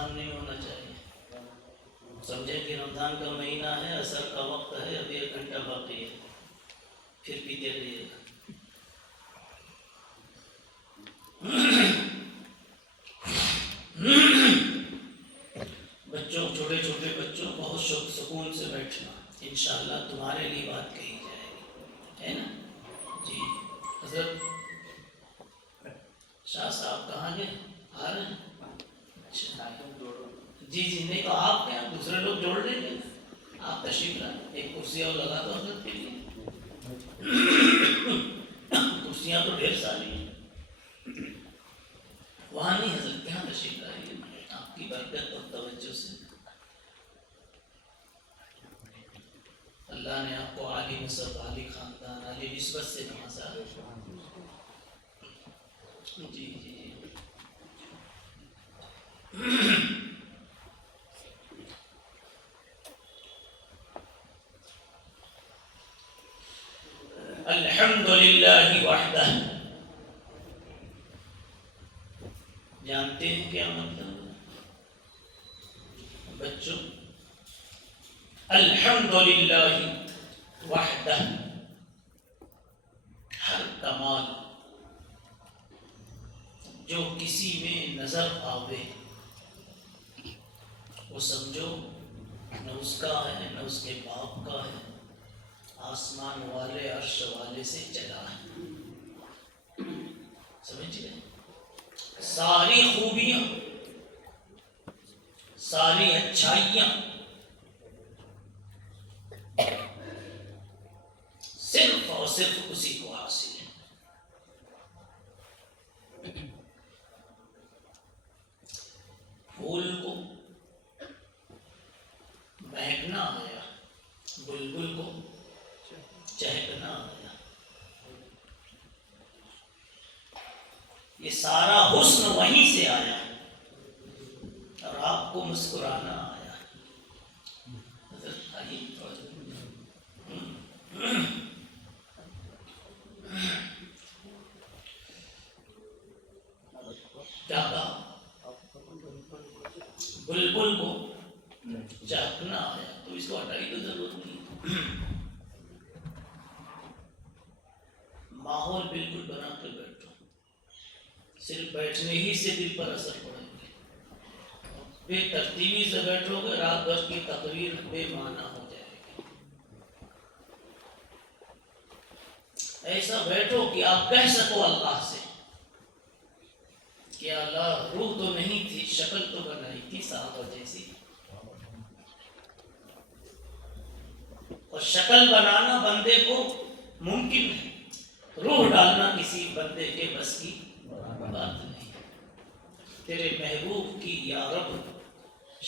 انتظام نہیں ہونا چاہیے. سمجھیں کہ رمضان کا مہینہ ہے، عصر کا وقت ہے، ابھی 1 گھنٹہ باقی ہے، پھر پیتے رہیے گا. بچوں، چھوٹے چھوٹے بچوں بہت شوق سکون سے بیٹھنا، انشاءاللہ تمہارے لیے بات کہی جائے گی، ہے نا جی. حضرت شاہ صاحب کہاں گئے؟ آ رہے ہیں؟ اچھا جی جی، نہیں تو آپ کیا دوسرے لوگ جوڑ لیں گے، آپ تشریف لائیں. ایک کرسی اور لگا دو حضرت کے لیے. کرسیاں تو ڈھیر ساری ہیں. وہاں نہیں حضرت، کہاں تشریف لائیے، آپ کی برکت اور توجہ سے اللہ نے آپ کو عالی نسب، عالی خاندان، عالی نسبت سے نوازا. جی جی جی. الحمدللہ وحدہ، جانتے ہیں کیا مطلب بچوں؟ الحمدللہ وحدہ، ہر کمال جو کسی میں نظر آوے وہ سمجھو نہ اس کا ہے نہ اس کے باپ کا ہے، آسمان والے عرش والے سے چلا ہے. سمجھ گئے؟ ساری خوبیاں، ساری اچھائیاں صرف اور صرف اسی کو حاصل ہے. پھول کو مہکنا آیا، بلبل کو چہکنا آیا. یہ سارا حسن وہیں سے آیا اور آپ کو مسکرانا آیا. کیا کہا؟ بلبل کو چہکنا آیا، تو اس کو ہٹائی تو ضرورت نہیں. ماحول بالکل بنا کر بیٹھو، صرف بیٹھنے ہی سے دل پر اثر پڑے گا. بے ترتیبی سے بیٹھو گے، رات بھر کی تقریر بے معنی ہو جائے گی. ایسا بیٹھو کہ آپ کہہ سکو اللہ سے کہ اللہ روح تو نہیں تھی، شکل تو بنائی تھی صحابہ جیسی، اور شکل بنانا بندے کو ممکن ہے، روح ڈالنا کسی بندے کے بس کی بات نہیں. تیرے محبوب کی یا رب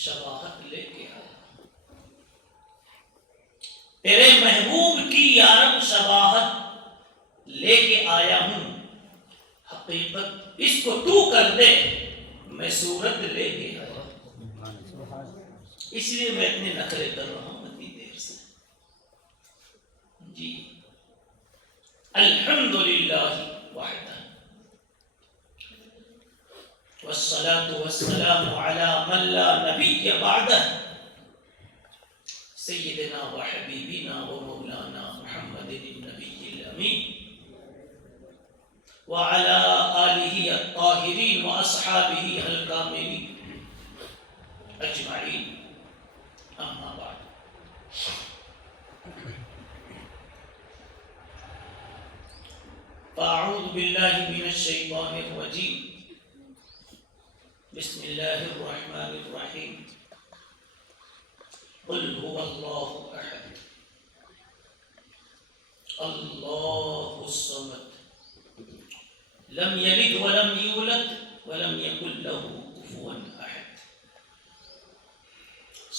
شباہت لے کے آیا، تیرے محبوب کی یا رب شباہت لے کے آیا ہوں. حقیقت اس کو تو کر دے، میں صورت لے کے آیا. اس لیے میں اتنے نخرے کر رہا ہوں اتنی دیر سے. جی الحمدللہ وحدہ، والصلاة والسلام على من لا نبی بعدہ، سیدنا و حبیبنا و مولانا محمد النبی الامین وعلى آلہ الطاہرین و اصحابہ الکاملین اجمعین. اما بعد، فاعوذ باللہ من الشیطان الرجیم، بسم اللہ الرحمن الرحیم. قل هو اللہ احد اللہ الصمد لم یلد ولم یولد ولم یکن له کفوا احد.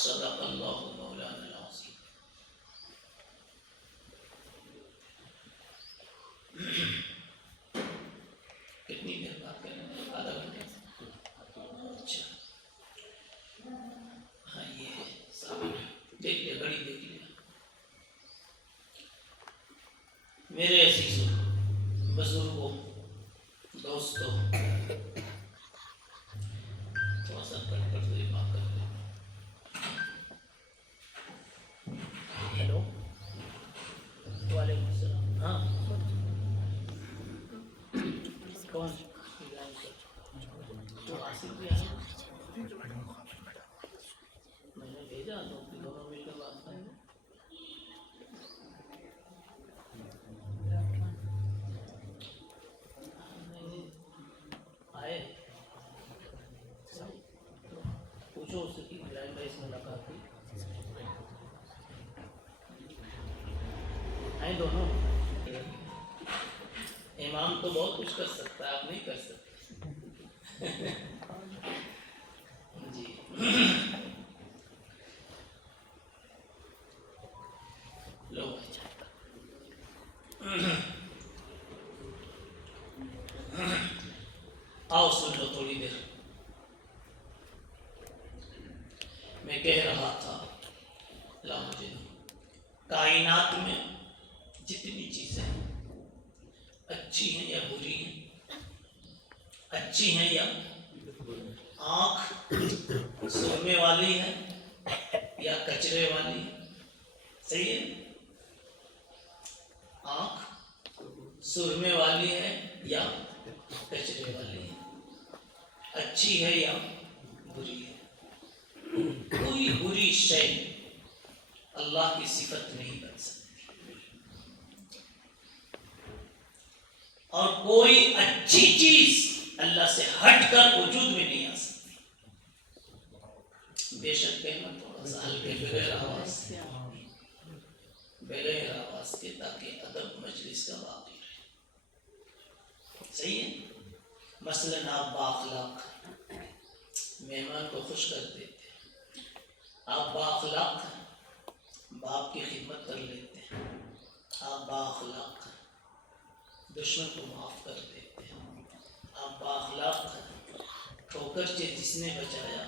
صدق اللہ مولانا العظیم. کتنی دیر بات کریں؟ آدھا گھنٹہ. اچھا ہاں، یہ ہے سامنے دیکھ لیا، گھڑی دیکھ لیا. میرے عزیزوں، بزرگوں، دوستوں، میں نے بھیجا تو دونوں مل کر بات کریں گے. آئے پوچھو اس سے کہ ابراہیم بھائی سے ملاقات ہوئی. آئے دونوں. امام تو بہت کچھ کر سکتا ہے, آپ نہیں کر سکتے. جی لو آؤ سن لو تھوڑی دیر. میں کہہ رہا تھا کائنات میں جتنی چیزیں اچھی ہیں یا بری ہیں, اچھی ہیں یا آنکھ سرمے والی ہے یا کچرے والی ہے, صحیح ہے, آنکھ سرمے والی ہے یا کچرے والی ہے, اچھی ہے یا بری ہے. کوئی بری شے اللہ کی صفت نہیں بن سکتی, اور کوئی اچھی چیز اللہ سے ہٹ کر وجود میں نہیں آ سکتی. بے شک کہنا تھوڑا سا ہلکے بغیر آواز کے, تاکہ ادب مجلس کا باقی رہے. صحیح ہے. مثلاً آپ بااخلاق مہمان کو خوش کر دیتے, آپ بااخلاق باپ کی خدمت کر لیتے ہیں, آپ بااخلاق دشمن کو معاف کر دیتے ہیں, آپ بااخلاق ٹھوکر سے جس نے بچایا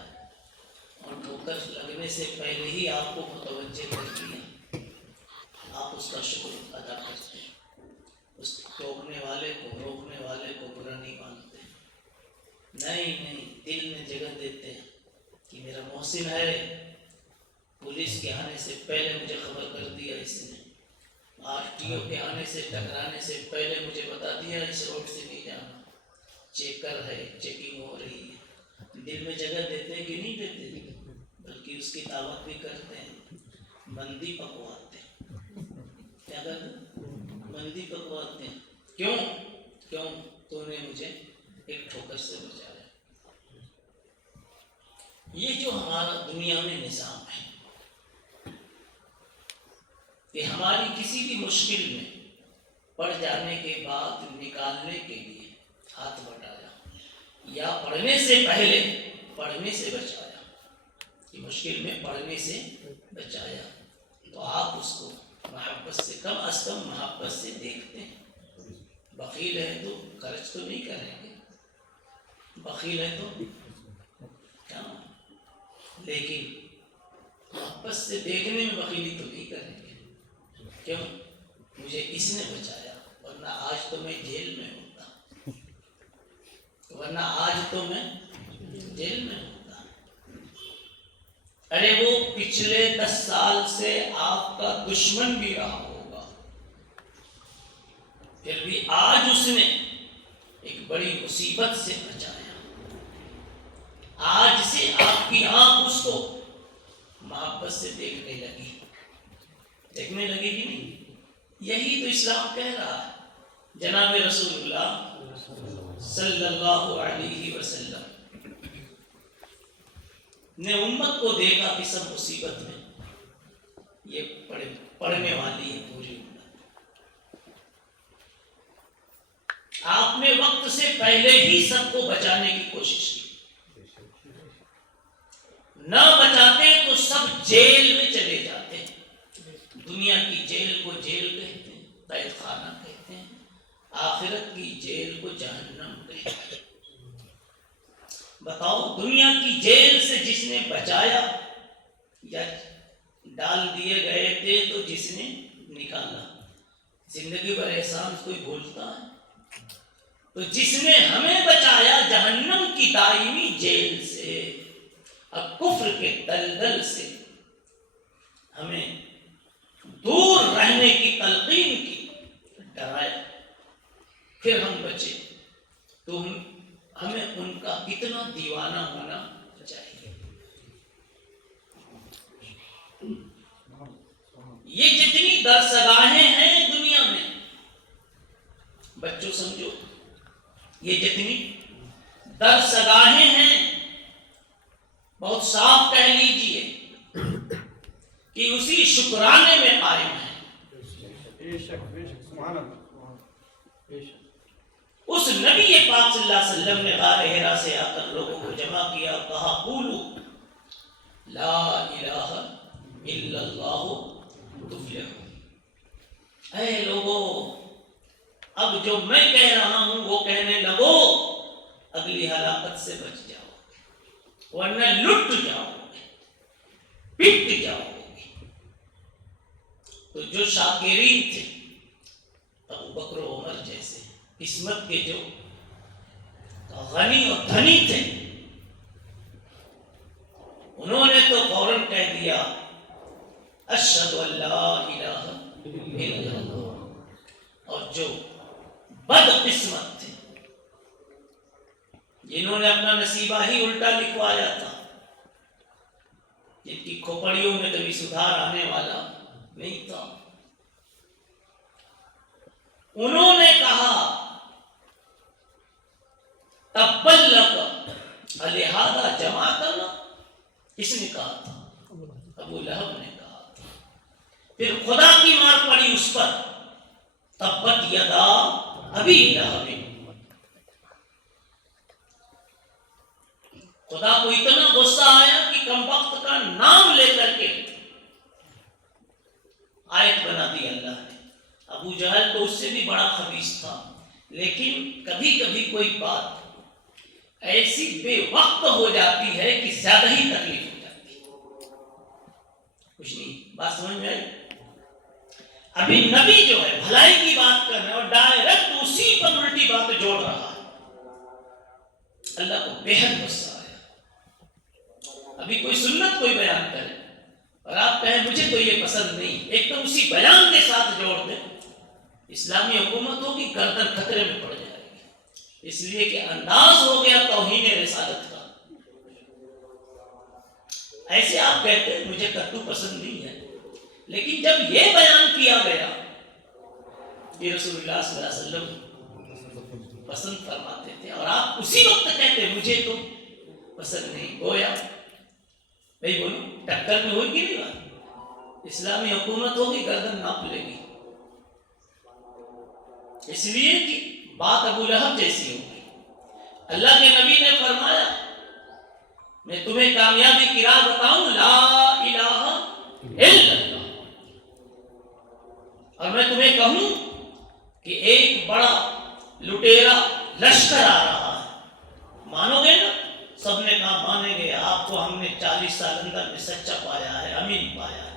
اور ٹھوکر لگنے سے پہلے ہی آپ کو متوجہ کر دیا, آپ اس کا شکر ادا کرتے ہیں. اس ٹوکنے والے کو, روکنے والے کو برا نہیں مانتے, نہیں دل میں جگہ دیتے ہیں کہ میرا محسن ہے, پولیس کے آنے سے پہلے مجھے خبر کر دیا اس نے, RTO کے آنے سے ٹکرانے سے پہلے مجھے بتا دیا اس روڈ سے نہیں جانا, چیکر ہے, چیکنگ ہو رہی ہے. دل میں جگہ دیتے کہ نہیں دیتے, بلکہ اس کی دعوت بھی کرتے ہیں, مندی پکواتے ہیں. کیا کرتے ہیں؟ مندی پکواتے ہیں. کیوں تو نے مجھے ایک ٹھوکر سے بچایا. یہ جو ہمارا دنیا میں نظام ہے کہ ہماری کسی بھی مشکل میں پڑ جانے کے بعد نکالنے کے لیے ہاتھ بٹایا, یا پڑھنے سے پہلے پڑھنے سے بچایا, کہ مشکل میں پڑھنے سے بچایا, تو آپ اس کو محبت سے, کم از کم محبت سے دیکھتے ہیں. بخیل ہے تو خرچ تو نہیں کریں گے, بخیل ہے تو کیا, لیکن محبت سے دیکھنے میں بخیلی تو نہیں کریں گے. کیوں؟ مجھے اس نے بچایا, ورنہ آج تو میں جیل میں ہوتا, ورنہ آج تو میں جیل میں ہوتا. ارے وہ پچھلے 10 سال سے آپ کا دشمن بھی رہا ہوگا, پھر بھی آج اس نے ایک بڑی مصیبت سے بچایا. آج سے آپ کی آنکھ اس کو محبت سے دیکھنے لگی کہ نہیں. یہی تو اسلام کہہ رہا ہے. جناب رسول اللہ صلی اللہ علیہ وسلم نے امت کو دیکھا کہ سب مصیبت میں, یہ پڑھنے والی ہے پوری امت. آپ نے وقت سے پہلے ہی سب کو بچانے کی کوشش کی, نہ بچاتے تو سب جیل میں چلے جاتے. دنیا کی جیل کو جیل کہتے ہیں, قید خانہ کہتے ہیں, آخرت کی جیل کو جہنم کہتے ہیں. بتاؤ, دنیا کی جیل سے جس نے بچایا یا ڈال دیے گئے تھے تو جس نے نکالا. زندگی بھر احسان کوئی بھولتا ہے؟ تو جس نے ہمیں بچایا جہنم کی دائمی جیل سے, اب کفر کے دلدل سے ہمیں دور رہنے کی تلقین کی, ڈرایا, پھر ہم بچے, تو ہمیں ان کا کتنا دیوانہ ہونا چاہیے. یہ جتنی درسگاہیں ہیں دنیا میں، بچوں سمجھو، یہ جتنی درسگاہیں ہیں، بہت صاف کہہ لیجئے کہ اسی شکرانے میں قائم ہے۔ اس نبی پاک صلی اللہ علیہ وسلم نے غار حرا سے آ کر لوگوں کو جمع کیا اور کہا قولوا لا الہ الا اللہ تفلحوا۔ اے لوگو، اب جو میں کہہ رہا ہوں وہ کہنے لگو، اگلی ہلاکت سے بچ جاؤ، ورنہ لٹ جاؤ گے، پٹ جاؤ گے۔ تو جو شاکرین تھے، ابو بکر و عمر جیسے قسمت کے جو غنی اور دھنی تھے، انہوں نے تو فوراً کہہ دیا اشہد ان لا الہ الا اللہ۔ اور جو بد قسمت تھے، جنہوں نے اپنا نصیبہ ہی الٹا لکھوایا تھا، جن کی کھوپڑیوں میں کبھی سدھار آنے والا نہیں تھا، انہوں نے کہا تبا لک الہذا جمعتنا۔ کس نے کہا تھا؟ ابو لہب نے کہا تھا۔ پھر خدا کی مار پڑی اس پر، تبت یدا ابی لہب۔ خدا کو اتنا غصہ آیا کہ کمبخت کا نام لے کر کے آیت بنا دی اللہ نے۔ ابو جہل تو اس سے بھی بڑا خبیث تھا، لیکن کبھی کبھی کوئی بات ایسی بے وقت ہو جاتی ہے کہ زیادہ ہی تکلیف ہو جاتی ہے۔ کچھ نہیں، بات سمجھ میں آئی؟ ابھی نبی جو ہے بھلائی کی بات کر رہے ہیں اور ڈائریکٹ اسی پر الٹی بات جوڑ رہا ہے، اللہ کو بے حد غصہ آیا۔ ابھی کوئی سنت کوئی بیان کرے اور آپ کہیں مجھے تو یہ پسند نہیں، ایک تو اسی بیان کے ساتھ جوڑ دیں، اسلامی حکومتوں کی گردن خطرے میں پڑ جائے گی، اس لیے کہ انداز ہو گیا توہین رسالت کا۔ ایسے آپ کہتے ہیں مجھے کدو پسند نہیں ہے، لیکن جب یہ بیان کیا گیا کہ رسول اللہ صلی اللہ علیہ وسلم پسند فرماتے تھے اور آپ اسی وقت کہتے مجھے تو پسند نہیں، گویا بھائی بولو ٹکر میں ہوئی کہ نہیں بات؟ اسلامی حکومت ہوگی گردن ناپ لے گی، اس لیے کہ بات ابو لہب جیسی ہوگی۔ اللہ کے نبی نے فرمایا میں تمہیں کامیابی کی راہ بتاؤں، لا الہ الا اللہ، اور میں تمہیں کہوں کہ ایک بڑا لٹیرا لشکر آ رہا ہے، مانو گے نا؟ سب نے کہا مانیں گے، آپ کو ہم نے 40 سال اندر میں سچا پایا ہے، امین پایا ہے۔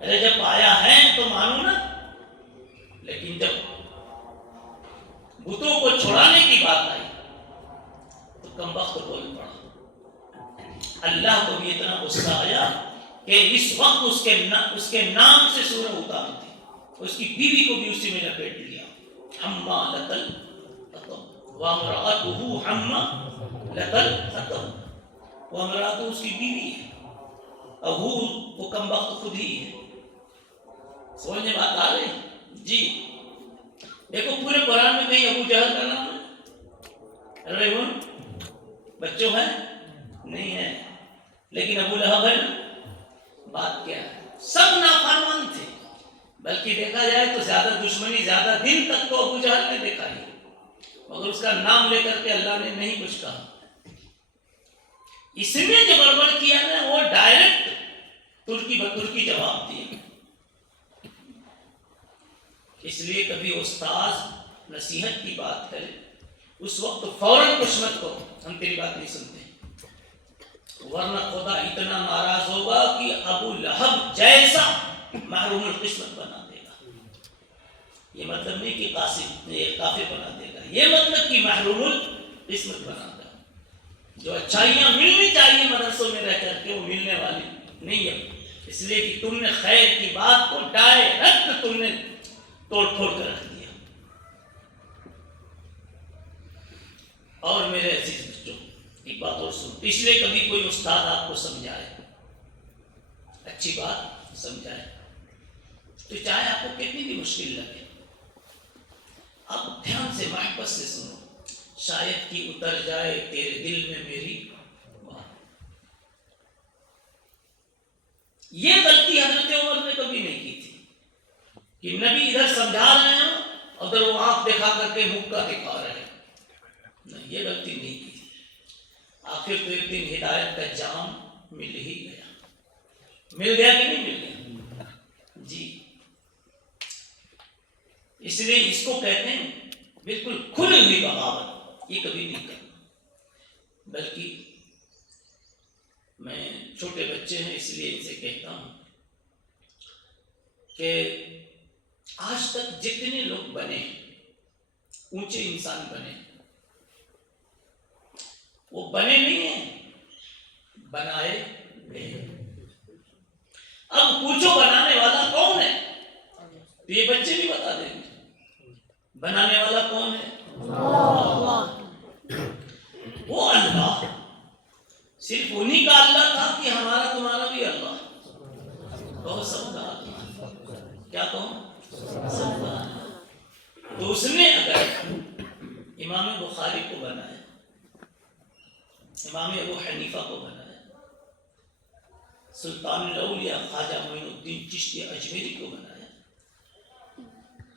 ارے جب پایا ہے تو مانو نا، لیکن جب بتوں کو چھڑانے کی بات آئی تو کمبخت بول پڑا۔ اللہ کو بھی اتنا غصہ آیا کہ اس وقت اس کے نام سے سورہ اتار دی، اس کی بیوی کو بھی اسی میں لپیٹ لیا، حمالۃ الحطب وامرأتہ حمالۃ الحطب، وامرأتہ اس کی بیوی ہے اور وہ کمبخت خود ہی ہے۔ سمجھ میں بات آ رہی؟ جی دیکھو پورے قرآن میں کہیں ابو جہل کا نام ہے؟ ارے بچوں ہے نہیں ہے، لیکن ابو لہب ہے نا۔ بات کیا ہے؟ سب نافرمان تھے، بلکہ دیکھا جائے تو زیادہ دشمنی زیادہ دن تک تو ابو جہل نے دیکھا ہی، مگر اس کا نام لے کر کے اللہ نے نہیں کچھ کہا۔ اس نے جو گڑبڑ کیا نا وہ ڈائریکٹ ترکی بترکی جواب دیا۔ اس لیے کبھی استاذ نصیحت کی بات کرے اس وقت فوراً کچھ مت کو ہم تیری بات نہیں سنتے، ورنہ خدا اتنا ناراض ہوگا کہ ابو لہب جیسا محروم القسمت بنا دے گا۔ یہ مطلب نہیں کہ کافر بنا دے گا، یہ مطلب کہ محروم القسمت بنا دے گا۔ جو اچھائیاں ملنی چاہیے مدرسوں میں رہ کر کے وہ ملنے والی نہیں ہے، اس لیے کہ تم نے خیر کی بات کو ڈائریکٹ تم نے توڑ پھوڑ کر رکھ دیا۔ اور میرے عزیز بچوں ایک بات اور سن، اس لیے کبھی کوئی استاد آپ کو سمجھائے اچھی بات سمجھائے، تو چاہے آپ کو کتنی بھی مشکل لگے آپ دھیان سے محبت سے سنو، شاید کہ اتر جائے تیرے دل میں میری بات۔ یہ غلطی حضرت عمر نے کبھی نہیں کی تھی کہ نبی ادھر سمجھا رہے ہیں ادھر وہ آنکھ دکھا کر کے مکہ دکھا رہے ہیں، نہیں، یہ غلطی نہیں کی تھی۔ آخر تو ایک دن ہدایت کا جام مل ہی گیا، مل گیا کہ نہیں مل گیا؟ جی، اس لیے اس کو کہتے ہیں بالکل کھلی ہوئی بغاوت، یہ کبھی نہیں کرنا۔ بلکہ میں چھوٹے بچے ہیں اس لیے ان سے کہتا ہوں کہ آج تک جتنے لوگ بنے اونچے انسان بنے، وہ بنے نہیں ہیں، بنائے گئے۔ اب پوچھو بنانے والا کون ہے تو یہ بچے بھی بتا دیں گے، بنانے والا کون ہے؟ اللہ۔ وہ اللہ صرف انہی کا اللہ تھا کہ ہمارا تمہارا بھی اللہ؟ بہت سب کا اللہ، کیا کہوں؟ سب کا اللہ۔ تو اس نے اگر امام بخاری کو بنایا، امام ابو حنیفہ کو بنایا، سلطان الاولیاء خواجہ معین الدین چشتی اجمیری کو بنایا،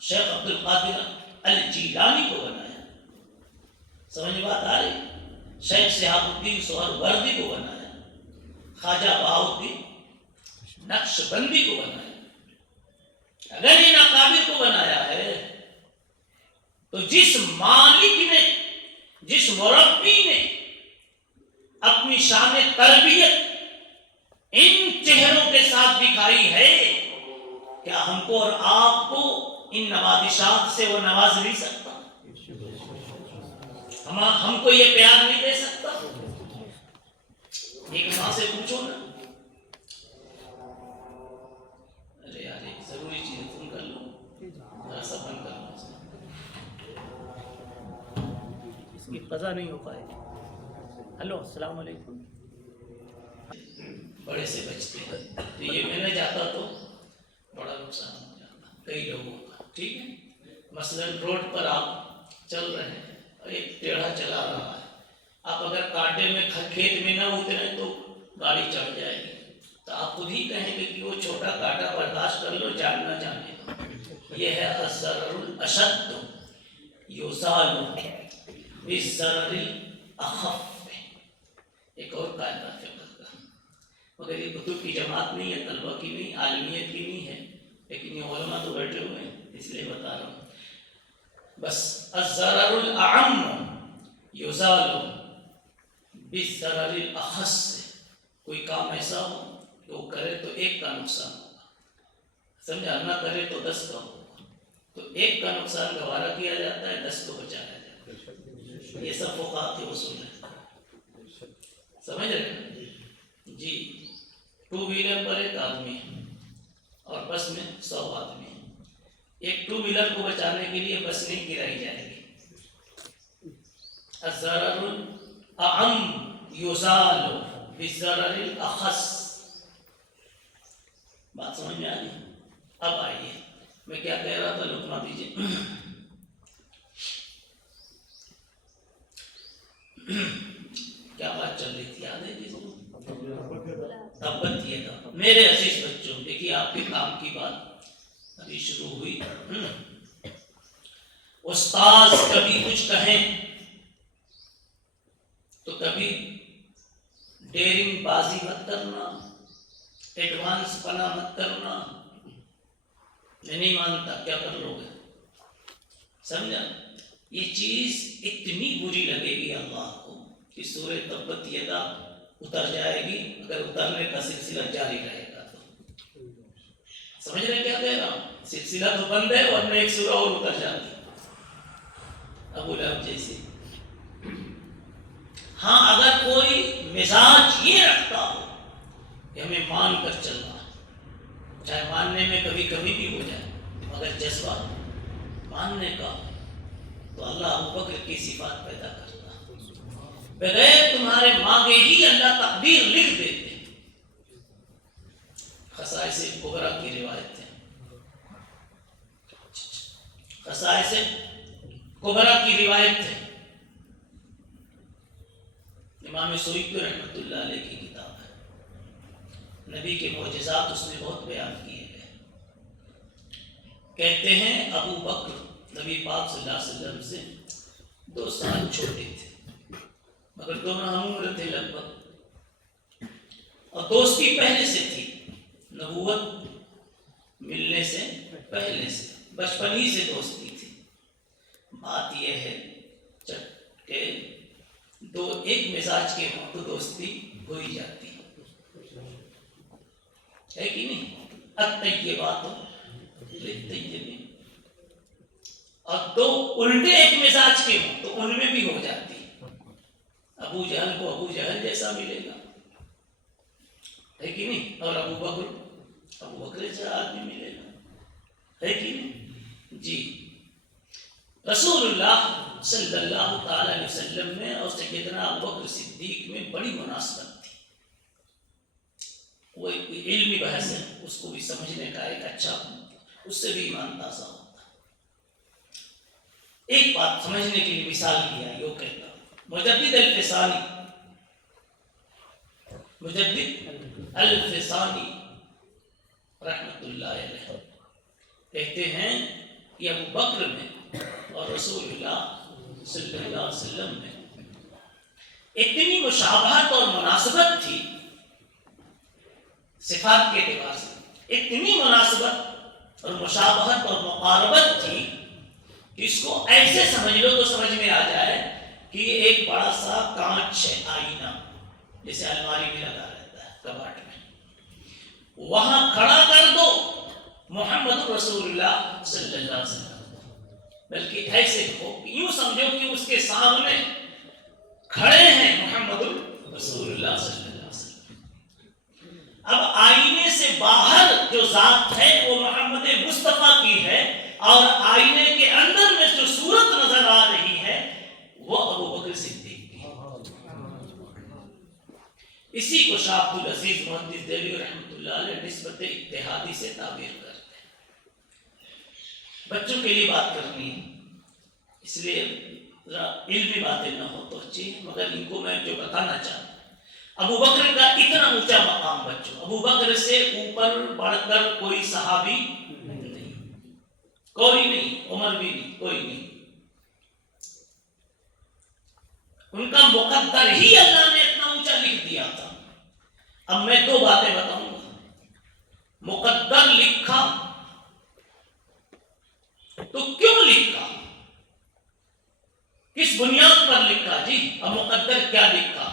شیخ عبد القادر الجیلانی کو بنایا، سمجھ بات آ رہی؟ شیخ شہاب الدین سہروردی کو بنایا، خواجہ بہاؤالدین نقشبندی کو بنایا، اگر ان اکابر کو بنایا ہے تو جس مالک نے، جس مربی نے اپنی شان تربیت ان چہروں کے ساتھ دکھائی ہے، کیا ہم کو اور آپ کو ان نوازشات سے وہ نواز نہیں سکتا؟ ہم کو یہ پیار نہیں دے سکتا؟ ایک ماں سے پوچھو نا، ارے یار ایک ضروری چیز فون کر لو، ذرا سا بند کر لو، اس کی قضا نہیں ہو پائے گی۔ ہلو السلام علیکم۔ بڑے سے بچتے ہیں تو یہ میں نے جاتا تو بڑا نقصان ہو جاتا کئی لوگوں کا، ٹھیک ہے؟ مثلاً روڈ پر آپ چل رہے ہیں اور ایک ٹیڑھا چلا رہا ہے، آپ اگر کانٹے میں کھیت میں نہ اتریں تو گاڑی چڑھ جائے گی، تو آپ خود ہی کہیں گے کہ وہ چھوٹا کانٹا برداشت کر لو، جان نہ جانے دو۔ یہ ہے الضرر الاشد یزال بالضرر الاخف، ایک اور قاعدہ فقہ کا، مگر یہ کتب کی جماعت نہیں ہے، طلبہ کی نہیں، عالمیت کی نہیں ہے، لیکن یہ علماء تو بیٹھے ہوئے ہیں اس لیے بتا رہا ہوں۔ بس الضرر الاعم یزال بالضرر الاخص، کوئی کام ایسا ہو کہ وہ کرے تو ایک کا نقصان ہوگا، سمجھا، نہ کرے تو 10 کا ہوگا، تو ایک کا نقصان گوارا کیا جاتا ہے، 10 کو بچایا جاتا ہے۔ یہ سب فقہاء کے اصول ہیں، سمجھ رہے؟ جی، 2 ویلر پر ایک آدمی اور بس میں 100 آدمی، ایک 2 ویلر کو بچانے کے لیے بس نہیں گرائی جائے گی۔ الضرر الاعم یزال بالضرر الاخص، بات سمجھ میں آ گئی؟ اب آئیے میں کیا کہہ رہا تھا، لقمہ دیجیے۔ کیا بات چل رہی تھی، یاد ہے جس کو؟ تبت یدا۔ میرے عزیز بچوں، دیکھیے آپ کے کام کی بات ابھی شروع ہوئی۔ استاذ کبھی کچھ کہیں تو کبھی ڈیرنگ بازی مت کرنا، ایڈوانس پنا مت کرنا، میں نہیں مانتا، کیا کر لو گے؟ سمجھا؟ یہ چیز اتنی بری لگے گی اللہ کو کہ سورہ تبت یدا اتر جائے گی، اگر اترنے کا سلسلہ جاری رہے گا تو۔ سمجھ رہے کیا کہہ رہا ہوں؟ سلسلہ تو بند ہے ورنہ ایک سورہ اور اتر جاتی، ابو لہب جیسی۔ ہاں اگر کوئی مزاج یہ رکھتا ہو کہ ہمیں مان کر چلنا، چاہے ماننے میں کبھی کبھی بھی ہو جائے مگر جذبہ ماننے کا، تو اللہ ابوبکر کی صفات پیدا کرتا، بغیر تمہارے مانگے ہی اللہ تقدیر لکھ دیتے۔ خصائص کبریٰ کی روایت ہے، خصائص کبریٰ کی روایت ہے، امام سیوطی رحمۃ اللہ علیہ کی کتاب ہے، نبی کے معجزات اس نے بہت بیان کیے گئے۔ کہتے ہیں ابو بکر نبی پاک صلی اللہ علیہ وسلم سے 2 سال چھوٹے تھے، مگر دونوں ہم عمر تھے لگ بھگ، اور دوستی پہلے سے تھی، نبوت ملنے سے پہلے سے، بچپن ہی سے دوستی تھی۔ بات یہ ہے کہ دو ایک مزاج کے ہوں تو دوستی ہو ہی جاتی ہے کہ نہیں؟ الطیبات للطیبین، اور دو الٹے ایک مزاج کے ہوں تو ان میں بھی ہو جاتی ہے۔ ابو جہل کو ابو جہل جیسا ملے گا، ہے کہ نہیں؟ اور ابو بکر جیسا آدمی ملے گا، ہے کہ نہیں؟ جی، رسول اللہ صلی اللہ تعالی علیہ وسلم میں اور سیدنا ابو بکر صدیق میں بڑی مناسبت تھی۔ وہ ایک علمی بحث ہے، اس کو بھی سمجھنے کا ایک اچھا، اس سے بھی ایمان تازہ ہوتا ہے۔ ایک بات سمجھنے کے لیے مثال دیا، یہ کہتا ہوں، مجدد الفسانی رحمت اللہ علیہ کہتے ہیں کہ ابو بکر میں اور رسول اللہ صلی اللہ علیہ وسلم میں اتنی مشابہت اور مناسبت تھی، صفات کے اعتبار سے اتنی مناسبت اور مشابہت اور مقاربت تھی کہ اس کو ایسے سمجھ لو تو سمجھ میں آ جائے کہ یہ ایک بڑا سا کانچ ہے، آئینہ جیسے الماری میں لگا رہتا ہے کباٹ میں، وہاں کھڑا کر دو محمد رسول اللہ صلی اللہ علیہ وسلم، بلکہ ایسے ہو یوں سمجھو کہ اس کے سامنے کھڑے ہیں محمد رسول اللہ صلی اللہ علیہ وسلم۔ اب آئینے سے باہر جو ذات ہے وہ محمد مصطفیٰ کی ہے، اور آئینے کے اندر میں جو صورت نظر آ رہی ہے وہ ابو بکر صدیق کی۔ اسی کو شاہ عبد العزیز محدث دہلوی رحمۃ اللہ علیہ نسبت اتحادی سے تعبیر کرتے ہیں۔ بچوں کے لیے بات کرنی ہے، اس لیے ذرا علمی باتیں نہ ہو تو اچھی ہے، مگر ان کو میں جو بتانا چاہتا ہوں، ابو بکر کا اتنا اونچا مقام بچوں، ابو بکر سے اوپر بڑھ کر کوئی صحابی نہیں، کوئی نہیں، عمر بھی نہیں، کوئی نہیں، ان کا مقدر ہی اللہ نے اتنا اونچا لکھ دیا تھا۔ اب میں 2 باتیں بتاؤں گا۔ مقدر لکھا تو کیوں لکھا، کس بنیاد پر لکھا جی، اور مقدر کیا لکھا؟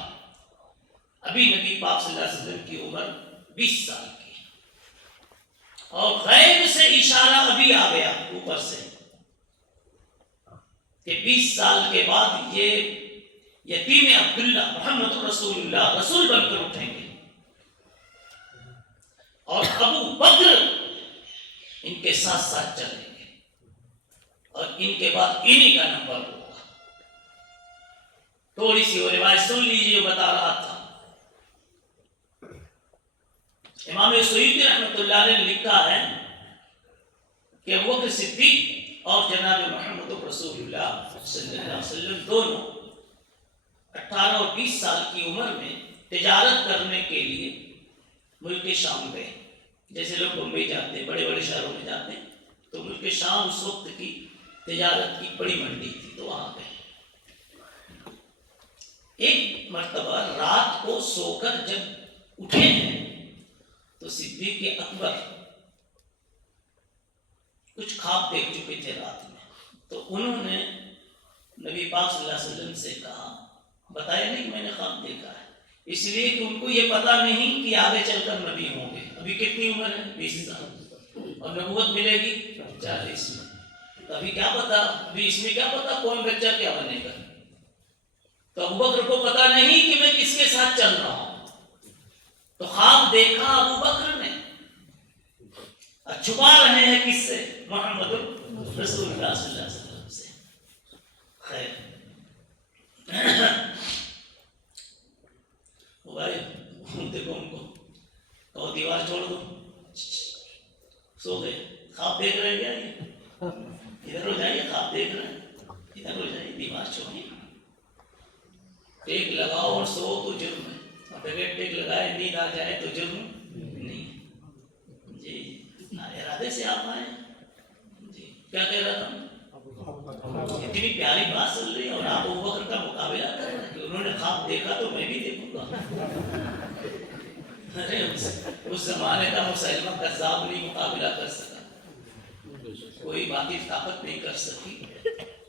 ابھی نبی پاک صلی اللہ علیہ وسلم کی عمر 20 سال کی، اور غیب سے اشارہ ابھی آ گیا اوپر سے کہ 20 سال کے بعد یہ یتیم عبداللہ محمد رسول اللہ رسول بن کر اٹھیں گے، اور ابو بکر ان کے ساتھ ساتھ چلیں گے، اور ان کے بعد انہی کا نمبر ہوگا۔ تھوڑی سی وہ روایت سن لیجیے، بتا رہا تھا امام سیوطی رحمۃ اللہ علیہ نے لکھا ہے کہ ابو بکر صدیق اور جناب محمد رسول اللہ صلی اللہ علیہ وسلم دونوں 18 اور 20 سال کی عمر میں تجارت کرنے کے لیے ملک شام گئے۔ جیسے لوگ بمبئی جاتے ہیں، بڑے بڑے شہروں میں جاتے ہیں، تو ملک شام اس وقت کی تجارت کی بڑی منڈی تھی، تو وہاں گئے۔ ایک مرتبہ رات کو سو کر جب اٹھے ہیں تو صدیق اکبر کچھ خواب دیکھ چکے تھے رات میں، تو انہوں نے نبی پاک صلی اللہ علیہ وسلم سے کہا، بتایا نہیں کہ میں نے خواب دیکھا ہے، اس لیے کہ ان کو یہ پتا نہیں کہ آگے چل کر نبی ہوں گے۔ ابھی کتنی عمر ہے؟ 20 سال، اور نبوت ملے گی 40 میں، تو ابھی کیا پتا، ابھی اس میں کیا پتا کون بچہ کیا بنے گا۔ تو ابو بکر کو پتا نہیں کہ میں کس کے ساتھ چل رہا ہوں، تو خواب دیکھا ابو بکر نے، چھپا رہے ہیں کس سے؟ محمد رسول اللہ صلی اللہ علیہ وسلم سے۔ خیر بھائی دیکھو ان کو کہو دیوار چھوڑ دو، سو گئے. خواب دیکھ رہے ہیں کیا یہ؟ ادھر ہو جائیے, خواب دیکھ رہے ہیں, ادھر ہو جائیے, دماغ چھوڑیے. ٹیک لگاؤ اور سو تو جرم ہے, اور بغیر ٹیک لگائے نیند آ جائے تو جرم نہیں. جی ارادے سے آپ آئے. جی کیا کہہ رہا تھا؟ اتنی پیاری بات چل رہی ہے اور آپ ابوبکر کا مقابلہ کر رہے ہیں کہ انہوں نے خواب دیکھا تو میں بھی دیکھوں گا. ارے اس زمانے کا مسلمہ کذاب نہیں مقابلہ کر سکا, کوئی باقی طاقت نہیں کر سکی.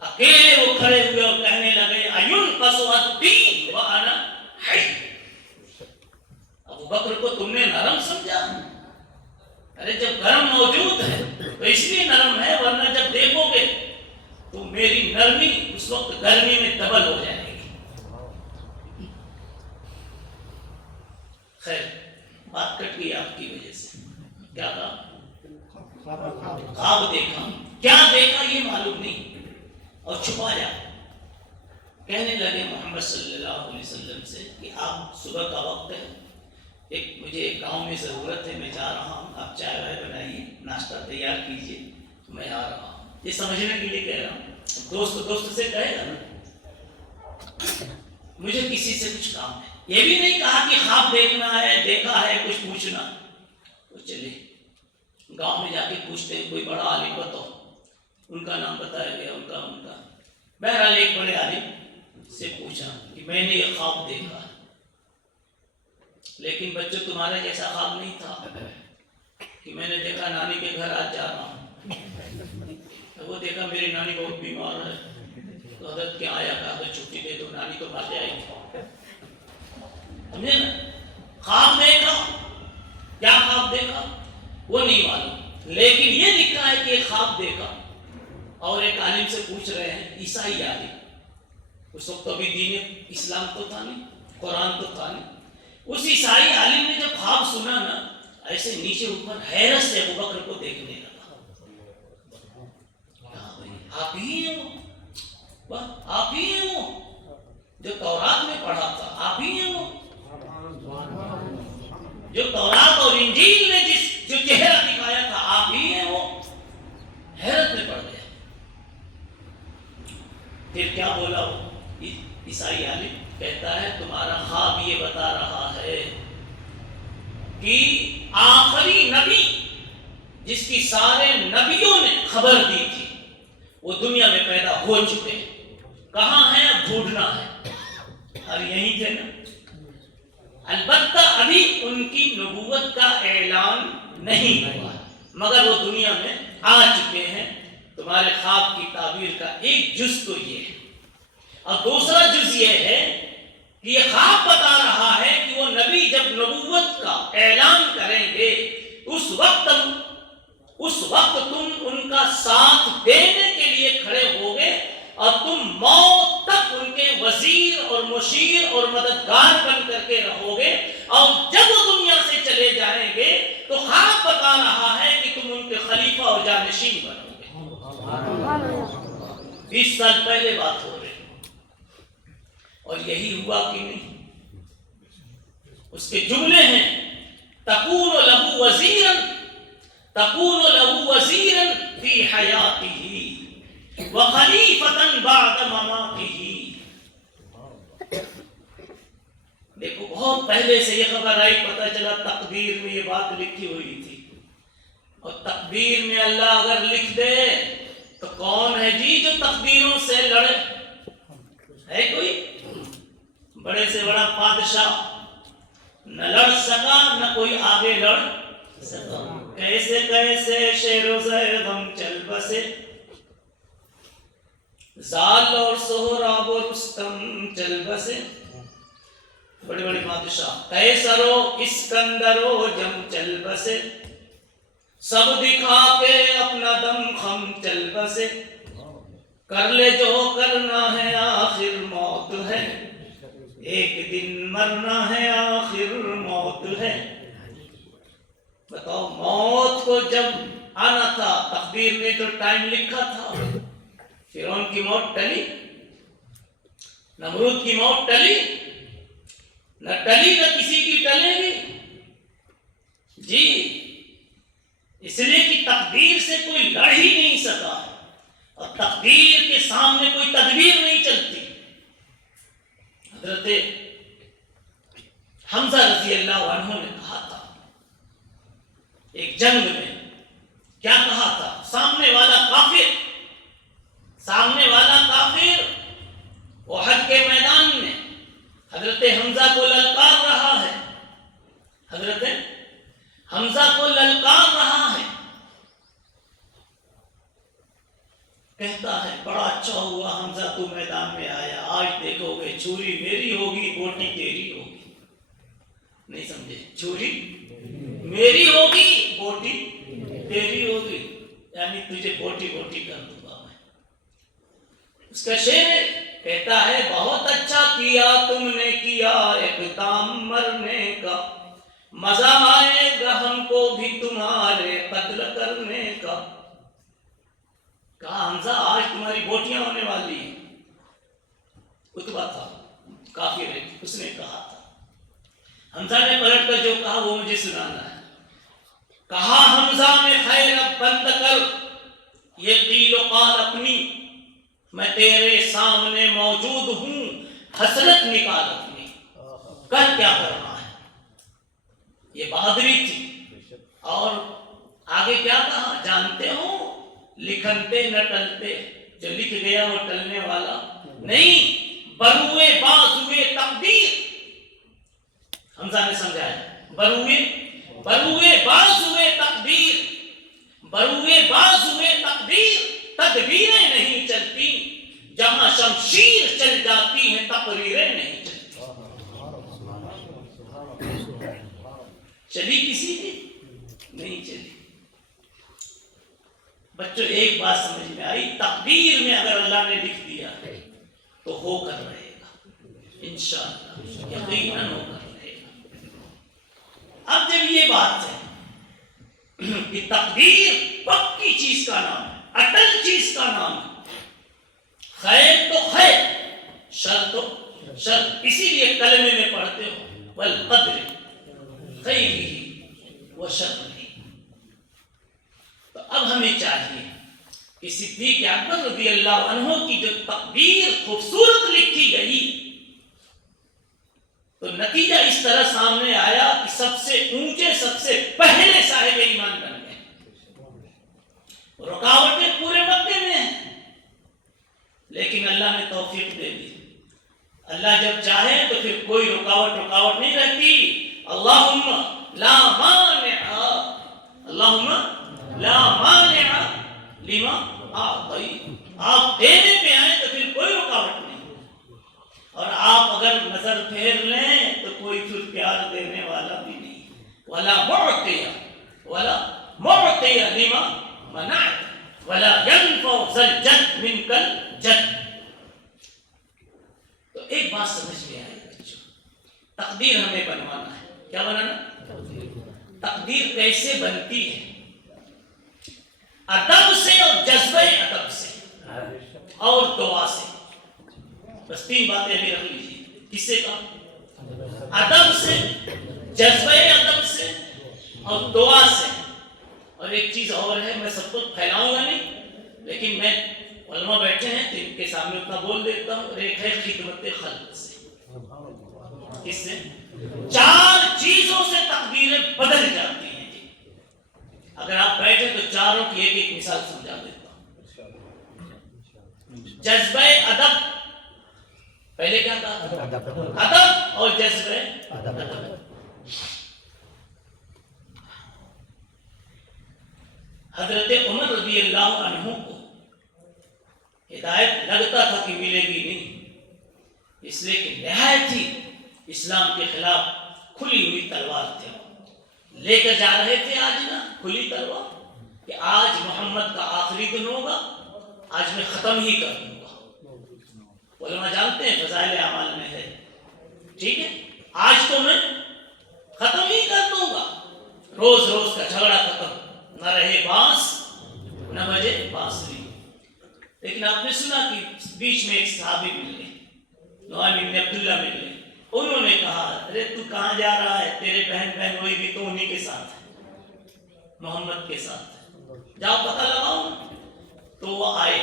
اکیلے وہ کھڑے ہوئے اور کہنے لگے اَيُنْقَصُ الدِّينُ وَأَنَا حَيٌّ. ابوبکر کو تم نے نرم سمجھا؟ ارے جب گرم موجود ہے تو اس لیے نرم ہے, ورنہ جب دیکھو گے تو میری نرمی اس وقت گرمی میں ڈبل ہو جائے گی. خیر بات کٹ گئی آپ کی وجہ سے. کیا کہا؟ خواب دیکھا. کیا دیکھا یہ معلوم نہیں اور چھپایا. کہنے لگے محمد صلی اللہ علیہ وسلم سے کہ آپ صبح کا وقت ہے, مجھے ایک گاؤں میں ضرورت ہے, میں جا رہا ہوں, آپ چائے وائے بنائیے, ناشتہ تیار کیجیے, میں آ رہا ہوں. یہ سمجھنے کے لیے کہہ رہا ہوں. دوست سے کہے گا نا مجھے کسی سے کچھ کام ہے. یہ بھی نہیں کہا کہ خواب دیکھنا ہے, دیکھا ہے, کچھ پوچھنا. تو چلے گاؤں میں جا کے پوچھتے ہیں کوئی بڑا عالم بتاؤ. ان کا نام بتایا گیا, ان کا بہرحال ایک بڑے عالم سے پوچھا کہ میں نے یہ خواب دیکھا, لیکن بچوں تمہارے جیسا خواب نہیں تھا کہ میں نے دیکھا نانی کے گھر آج جا رہا ہوں. وہ دیکھا میری نانی بہت بیمار ہے, تو حضرت کے آیا کہا تو چھٹی دے دو, نانی تو مر جائے گی. سمجھے نا؟ خواب دیکھا, کیا خواب دیکھا وہ نہیں معلوم, لیکن یہ لکھا ہے کہ ایک خواب دیکھا. اور ایک عالم سے پوچھ رہے ہیں, عیسائی عالم, اس وقت ابھی دین اسلام تو تھا نہیں, قرآن تو تھا نہیں. اس عیسائی عالم نے جب خواب سنا نا, ایسے نیچے اوپر حیرت سے ابوبکر کو دیکھنے لگا. آپ ہی ہیں وہ, آپ ہی ہیں وہ جو تورات میں پڑھا تھا, آپ ہی ہیں وہ جو تورات اور انجیل میں جو چہرہ دکھایا تھا, آپ ہی ہیں وہ. حیرت میں پڑ گیا. پھر کیا بولا وہ عیسائی عالم؟ کہتا ہے تمہارا خواب یہ بتا رہا ہے کہ آخری نبی جس کی سارے نبیوں نے خبر دی تھی وہ دنیا میں پیدا ہو چکے ہیں. کہاں ہیں اب ڈھونڈنا ہے. اب یہیں تھے نا. البتہ ابھی ان کی نبوت کا اعلان نہیں ہوا, مگر وہ دنیا میں آ چکے ہیں. تمہارے خواب کی تعبیر کا ایک جز تو یہ ہے, اور دوسرا جز یہ ہے کہ یہ خواب بتا رہا ہے کہ وہ نبی جب نبوت کا اعلان کریں گے اس وقت تم ان کا ساتھ دینے کے لیے کھڑے ہوگے, اور تم موت تک ان کے وزیر اور مشیر اور مددگار بن کر کے رہو گے. اور جب وہ دنیا سے چلے جائیں گے تو خواب بتا رہا ہے کہ تم ان کے خلیفہ اور جانشین بنو گے. 20 سال پہلے بات ہو رہی, اور یہی ہوا کہ نہیں. اس کے جملے ہیں تکون لہو وزیرا فی حیاتہ وخلیفۃ بعد مماتہ. دیکھو بہت پہلے سے یہ خبر آئی, پتہ چلا تقدیر میں یہ بات لکھی ہوئی تھی. اور تقدیر میں اللہ اگر لکھ دے تو کون ہے جی جو تقدیروں سے لڑے؟ ہے کوئی؟ بڑے سے بڑا بادشاہ نہ لڑ سکا, نہ کوئی آگے لڑ سکا. کیسے کیسے شیر و زیر غم چل بسے, زال اور سہراب و رستم چل بسے. بڑے بڑے بادشاہ قیصر و اسکندر و جم چل بسے, سب دکھا کے اپنا دم خم چل بسے. کر لے جو کرنا ہے آخر موت ہے, ایک دن مرنا ہے آخر موت ہے. بتاؤ موت کو جب آنا تھا تقدیر نے جو ٹائم لکھا تھا, فرعون کی موت ٹلی, نمرود کی موت ٹلی, نہ ٹلی نہ کسی کی ٹلے گی. جی اس لیے کہ تقدیر سے کوئی لڑ ہی نہیں سکا اور تقدیر کے سامنے کوئی تدبیر نہیں چلتی. حضرت حمزہ رضی اللہ عنہ نے کہا تھا ایک جنگ میں، کیا کہا تھا؟ سامنے والا کافر احد کے میدان میں حضرت حمزہ کو للکار رہا ہے. حضرت حمزہ کو للکار رہا ہے. کہتا ہے بڑا اچھا ہوا حمزہ تو میدان میں آیا، آج دیکھو گے چھری میری ہوگی بوٹی تیری ہوگی. نہیں سمجھے؟ چھری میری ہوگی بوٹی تیری ہوگی، یعنی تجھے بوٹی بوٹی کر دوں گا میں. اس کا شعر کہتا ہے بہت اچھا کیا تم نے کیا اقدام مرنے کا، مزہ آئے گا ہم کو بھی تمہارے قتل کرنے کا. کہا حمزہ آج تمہاری بوٹیاں ہونے والی ہیں. اتبا تھا کافر ہے، اس نے کہا تھا. حمزہ نے پلٹ کر جو کہا وہ مجھے سنانا ہے. کہا حمزہ نے خیر اب بند کر یہ قیل و قال اپنی، میں تیرے سامنے موجود ہوں حسرت نکال اپنی. کر کیا کرنا ہے؟ یہ بہادری تھی. اور آگے کیا کہا جانتے ہو؟ لکھنتے نہ ٹلتے، جو لکھ گیا وہ ٹلنے والا نہیں. بروئے بازوئے تقدیر، حمزہ نے سمجھایا بروئے بازوئے تقدیر، بروئے بازوئے تقدیر تدبیریں نہیں چلتی، جہاں شمشیر چل جاتی ہیں تقریریں نہیں چلتی. چلی کسی کی نہیں چلی. بچوں ایک بات سمجھ میں آئی، تقدیر میں اگر اللہ نے لکھ دیا ہے تو ہو کر رہے گا انشاءاللہ، یقیناً ہو کر رہے گا. اب جب یہ بات ہے کہ تقدیر پکی چیز کا نام ہے، اٹل چیز کا نام ہے، خیر تو خیر، شر تو شر. اسی لیے کلمے میں پڑھتے ہو والقدر خیرہ وشرہ. تو اب ہمیں چاہیے کہ صدیق اکبر رضی اللہ عنہ کی جو تقدیر خوبصورت لکھی گئی تو نتیجہ اس طرح سامنے آیا کہ سب سے اونچے سب سے پہلے صاحب ایمان بن گئے. رکاوٹیں پورے مکے میں ہیں لیکن اللہ نے توفیق دے دی. اللہ جب چاہے تو پھر کوئی رکاوٹ نہیں رہتی. اللہم لا مانع، اللہم لا مانع لما اعطیت. آپ دینے پہ آئیں تو پھر کوئی رکاوٹ نہیں، اور آپ اگر نظر پھیر لیں تو کوئی پھر پیار دینے والا بھی نہیں. ولا معطی لما منعت ولا ينفع ذا الجد منك الجد. تو ایک بات سمجھ میں آئی بچوں، تقدیر ہمیں بنوانا ہے. کیا بنانا؟ تقدیر کیسے بنتی ہے؟ ادب سے اور جذبہ ادب سے اور دعا سے. بس تین باتیں ابھی رکھ لیجیے. کس سے کہا؟ ادب سے، جذبہ ادب سے اور دعا سے. اور ایک چیز اور ہے، میں سب کو پھیلاؤں گا نہیں لیکن میں علماء بیٹھے ہیں تو ان کے سامنے اتنا بول دیتا ہوں. اور ایک ہے خدمت خلق سے. اس سے چار چیزوں سے تقدیریں بدل جاتی ہیں. اگر آپ بیٹھے تو چاروں کی ایک ایک مثال سمجھا دیتا ہوں. جذبہ ادب، پہلے کیا کہا؟ ادب اور جذبہ ادب. حضرت عمر رضی اللہ عنہ کو ہدایت لگتا تھا کہ ملے گی نہیں، اس لیے کہ نہایت ہی اسلام کے خلاف کھلی ہوئی تلوار تھے. لے کر جا رہے تھے آج نا کھلی تلوار کہ آج محمد کا آخری دن ہوگا، آج میں ختم ہی کر دوں گا. علماء جانتے ہیں فضائل اعمال میں ہے، ٹھیک ہے، آج تو میں ختم ہی کر دوں گا. روز روز کا جھگڑا ختم، نہ رہے بانس نہ بجے بانسری. لیکن آپ نے سنا کہ بیچ میں ایک صحابی مل گئے، نعیم بن عبداللہ مل گئے. انہوں نے کہا ارے تو کہاں جا رہا ہے؟ تیرے بہن وہی بھی تو انہی کے ساتھ ہے. محمد کے ساتھ، جاؤ پتہ لگاؤ۔ تو وہ آئے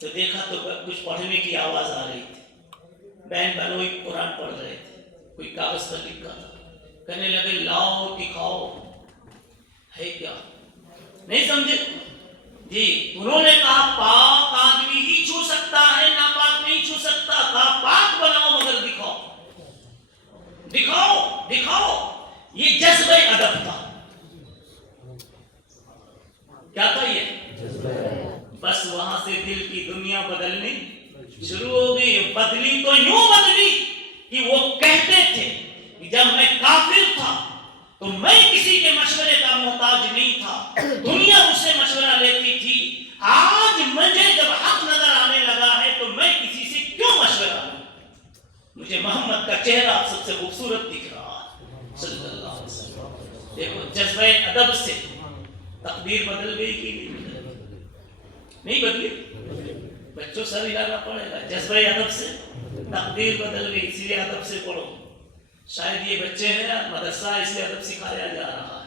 تو دیکھا تو کچھ پڑھنے کی آواز آ رہی تھی، بہن بھنوئی قرآن پڑھ رہے تھے، کوئی کاغذ پر لکھا تھا، کہنے لگے لاؤ دکھاؤ ہے کیا، نہیں سمجھے جی؟ انہوں نے کہا پاک آدمی ہی چھو سکتا ہے، ناپاک نہیں چھو سکتا، کہا پاک بناؤ مگر دکھاؤ دکھاؤ دکھاؤ۔ یہ جذبہ ادب تھا، کیا تھا یہ؟ بس وہاں سے دل کی دنیا بدلنی شروع ہو گئی۔ بدلی تو یوں بدلی کہ وہ کہتے تھے کہ جب میں کافر تھا تو میں کسی کے مشورے کا محتاج نہیں تھا، دنیا مجھ سے مشورہ لیتی تھی، آج مجھے جب حق نظر آنے لگا ہے تو میں کسی سے کیوں مشورہ لوں؟ مجھے محمد کا چہرہ سب سے خوبصورت دکھ رہا ہے صلی اللہ علیہ وسلم۔ دیکھو جذبہ ادب سے تقدیر بدل گئی کہ نہیں بدلی؟ بچوں سر ہلانا پڑے گا، جذبہ ادب سے تقدیر بدل گئی، اسی لیے ادب سے پڑھو۔ شاید یہ بچے ہیں مدرسہ اس لیے ادب سکھایا جا رہا ہے۔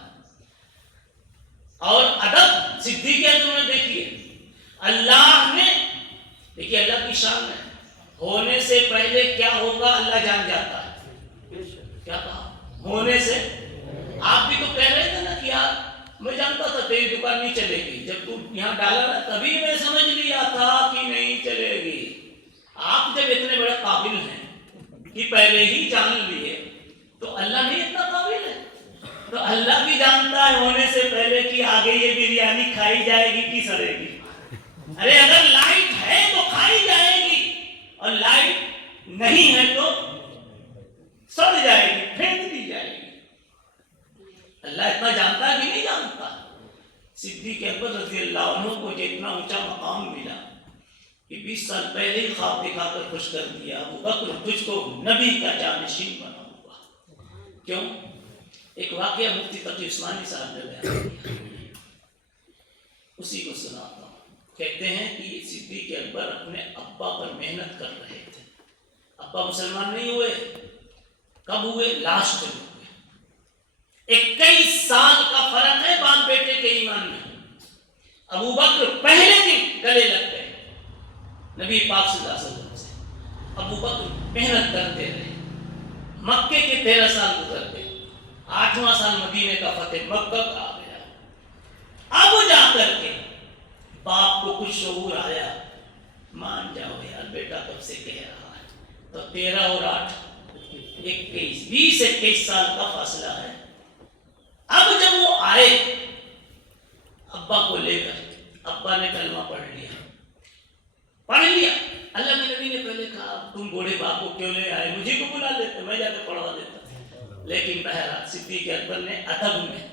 اور ادب صدیق اکبر میں دیکھیے، اللہ نے، دیکھیے اللہ کی شان ہے، ہونے سے پہلے کیا ہوگا اللہ جان جاتا ہے۔ کیا کہا؟ ہونے سے، آپ بھی تو کہہ رہے تھے نا کہ یار میں جانتا تھا تیری دکان نہیں چلے گی، جب تو یہاں ڈالا نا تبھی میں سمجھ لیا تھا کہ نہیں چلے گی۔ آپ جب اتنے بڑے قابل ہیں کہ پہلے ہی جان لیے تو اللہ نہیں اتنا قابل ہے؟ تو اللہ بھی جانتا ہے ہونے سے پہلے کہ آگے یہ بریانی کھائی جائے گی کہ سڑے گی۔ ارے اگر لائٹ ہے تو کھائی جائے گی، اور لائٹ نہیں ہے تو سڑ جائے گی، پھینک دی جائے گی۔ اللہ اتنا جانتا ہے کہ نہیں جانتا؟ صدیق اکبر رضی اللہ عنہ کو اتنا اونچا مقام ملا کہ 20 سال پہلے ہی خواب دکھا کر خوش کر دیا، ابو بکر تجھ کو نبی کا جانشین بناؤں گا۔ کیوں؟ ایک واقعہ مفتی تقی عثمانی صاحب نے بیان کیا، اسی کو سناتا ہوں۔ کہتے ہیں کہ صدیق اکبر اپنے ابا پر محنت کر رہے تھے۔ ابا مسلمان نہیں ہوئے، کب ہوئے؟ لاسٹ میں ہوئے۔ 21 سال کا فرق ہے باپ بیٹے کے ایمان میں۔ ابو بکر پہلے دن گلے لگ گئے نبی پاک صلی اللہ علیہ وسلم سے۔ ابو بکر محنت کرتے رہے، مکے کے 13 سال گزر گئے، 8واں سال مدینے کا فتح مکہ کا آ گیا۔ اب جا کر کے باپ کو کچھ شعور آیا، مان جاؤ یار بیٹا کب سے کہہ رہا ہے، تو 13 اور 8 21 20-21 سال کا فاصلہ ہے۔ اب جب وہ آئے ابا کو لے کر، ابا نے کلمہ پڑھ لیا۔ اللہ کے نبی نے پہلے کہا تم بوڑھے باپ کو کیوں لے آئے، مجھے کو بلا لیتے، میں جا کے پڑھوا دیتا۔ لیکن بہرحال صدیق اکبر نے ادب میں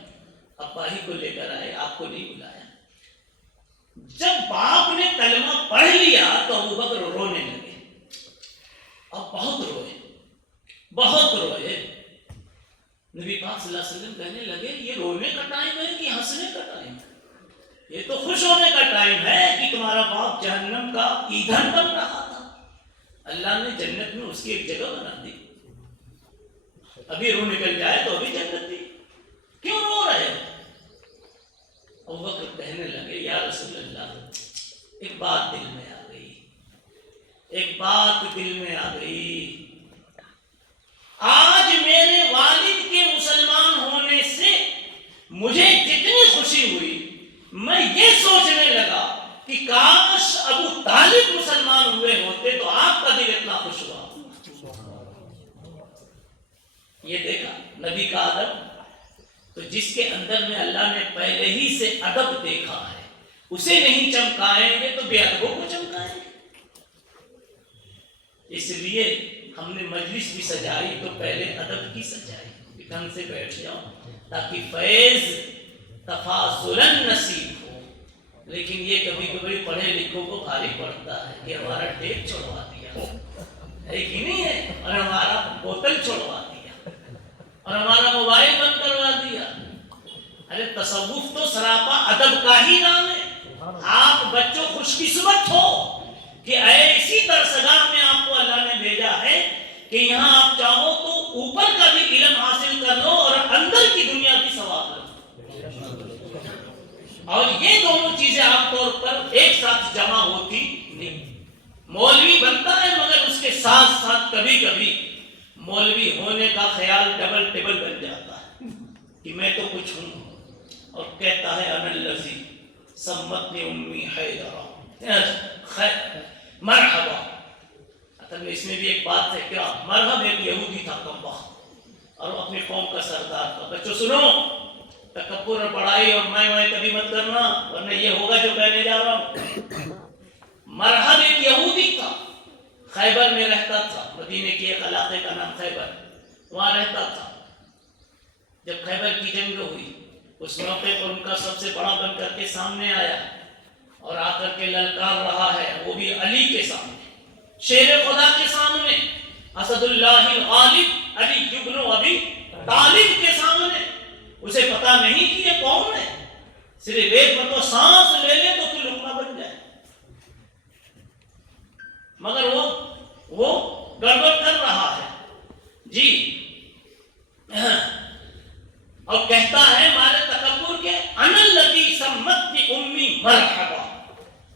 ابا ہی کو لے کر آئے، آپ کو نہیں بلایا۔ جب باپ نے کلمہ پڑھ لیا تو ابو بکر رونے لگے، اب بہت روئے۔ نبی پاک صلی اللہ علیہ وسلم کہنے لگے یہ رونے کا ٹائم ہے کہ ہنسنے کا ٹائم ہے؟ یہ تو خوش ہونے کا ٹائم ہے کہ تمہارا باپ جہنم کا ایندھن بن رہا تھا، اللہ نے جنت میں اس کی ایک جگہ بنا دی، ابھی روح نکل جائے تو ابھی جنت دی، کیوں رو رہے ہو؟ ابو بکر کہنے لگے یا رسول اللہ ایک بات دل میں آ گئی، آج میرے والد کے مسلمان ہونے سے مجھے جتنی خوشی ہوئی، میں یہ سوچنے لگا کہ کاش ابو طالب مسلمان ہوئے ہوتے تو آپ کا دل اتنا خوش ہوا۔ یہ دیکھا نبی کا ادب، تو جس کے اندر میں اللہ نے پہلے ہی سے ادب دیکھا ہے اسے نہیں چمکائیں گے تو بے ادبوں کو چمکائیں گے۔ اس لیے ہم نے مجلس بھی سجائی تو پہلے ادب کی سجائی، ڈھنگ سے بیٹھ جاؤ تاکہ فیض تفاضلاً نصیب ہو۔ لیکن یہ کبھی کبھی پڑھے لکھوں کو بھاری پڑتا ہے کہ ہمارا ٹیپ چھوڑوا دیا ہے کہ نہیں ہے، اور ہمارا بوتل چھوڑوا دیا، اور ہمارا موبائل بند کروا دیا۔ ارے تصوف تو سراپا ادب کا ہی نام ہے۔ آپ بچوں خوش قسمت ہو کہ ایسی درسگاہ میں آپ کو اللہ نے بھیجا ہے کہ یہاں آپ چاہو تو اوپر کا بھی علم حاصل کر لو اور اندر کی دنیا بھی ثواب لو۔ اور یہ دونوں چیزیں عام طور پر ایک ساتھ جمع ہوتی نہیں. مولوی بنتا ہے مگر اس کے ساتھ ساتھ کبھی کبھی مولوی ہونے کا خیال ڈبل ٹیبل بن جاتا ہے کہ میں تو کچھ ہوں، اور کہتا ہے انا الذی سمتنی امی حیدرا مرحبا. اصل میں اس میں بھی ایک بات ہے، کیا مرحب ایک یہودی تھا کم وقت اور اپنی قوم کا سردار تھا. بچوں سنو، تکبر اور بڑائی اور میں کبھی مت کرنا ورنہ یہ ہوگا جو کہنے جا رہا ہوں. مرحب ایک یہودی تھا، خیبر میں رہتا تھا، مدینے کے ایک علاقے کا نام خیبر، وہاں رہتا تھا. جب خیبر کی جنگ ہوئی اس موقع پر ان کا سب سے بڑا بن کر کے سامنے آیا اور آ کر کے للکار رہا ہے، وہ بھی علی کے سامنے، شیر خدا کے سامنے، اسد اللہ الغالب علی ابن ابی طالب کے سامنے. اسے پتا نہیں کہ یہ کون ہے، صرف ایک مرتبہ سانس لے لے تو لقمہ بن جائے. مگر وہ گڑبڑ کر رہا ہے جی، اور کہتا ہے مارے تکبر کے انا الذی سمتنی امی مرحبا.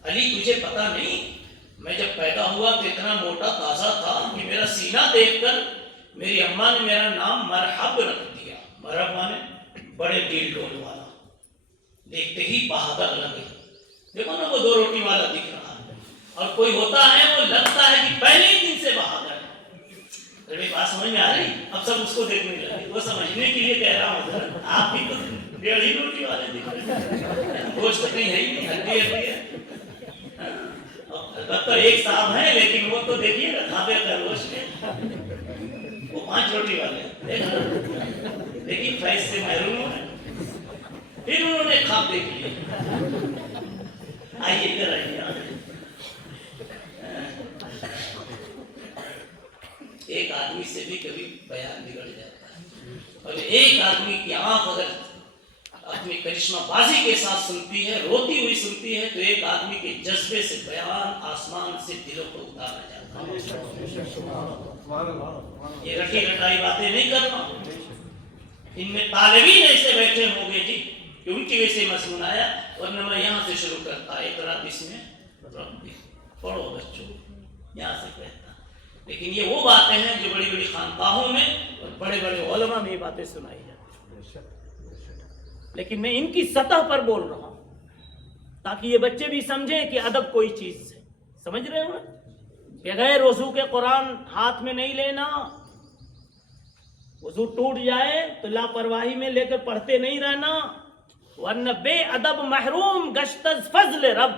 علی تجھے پتا نہیں میں جب پیدا ہوا تو اتنا موٹا تازہ تھا کہ میرا سینہ دیکھ کر میری اماں نے میرا نام مرحب رکھ دیا. مرحب مانے بڑے دل ڈول والا، دیکھتے ہی بہادر لگے. دیکھو نا وہ دو روٹی والا دکھ رہا ہے، اور کوئی ہوتا ہے وہ لگتا ہے کہ پہلے ہی دن سے بہادر ہے. میری بات سمجھ میں آ رہی؟ اب سب اس کو دیکھنے لگے. وہ سمجھنے کے لیے کہہ رہا ہوں آپ بھی تو ڈیڑھی روٹی والے دکھ رہے ہیں، گوشت کہیں ہے ہی نہیں، ہڈی ہڈی ہے. البتہ ایک صاحب ہیں لیکن وہ تو دیکھیے نا کھابے خرگوش کے، وہ 5 روٹی والے لیکن فیض سے محروم ہے. پھر انہوں نے خواب دیکھ لیا. آئیے ادھر آئیے. ایک آدمی سے بھی کبھی بیان بگڑ جاتا ہے، اور ایک آدمی کی آنکھ اگر اپنی کرشمہ بازی کے ساتھ سنتی ہے، روتی ہوئی سنتی ہے، تو ایک آدمی کے جذبے سے بیان آسمان سے دلوں کو اتارا جاتا ہے. یہ رٹی رٹائی باتیں نہیں کرنا. ان میں طالبین ایسے بیٹھے ہوں گے جی کہ ان کی وجہ سے مضمون آیا، ورنہ میں یہاں سے شروع کرتا. اقرا بسم ربک، پڑھو بچوں، یہاں سے کہتا. لیکن یہ وہ باتیں ہیں جو بڑی بڑی خانقاہوں میں اور بڑے بڑے علماء میں یہ باتیں سنائی جاتی ہیں، لیکن میں ان کی سطح پر بول رہا ہوں تاکہ یہ بچے بھی سمجھیں کہ ادب کوئی چیز ہے. سمجھ رہے ہو؟ بغیر وضو کے قرآن ہاتھ میں نہیں لینا. وضو ٹوٹ جائے تو لاپرواہی میں لے کر پڑھتے نہیں رہنا، ورنہ بے ادب محروم گشت از فضل رب.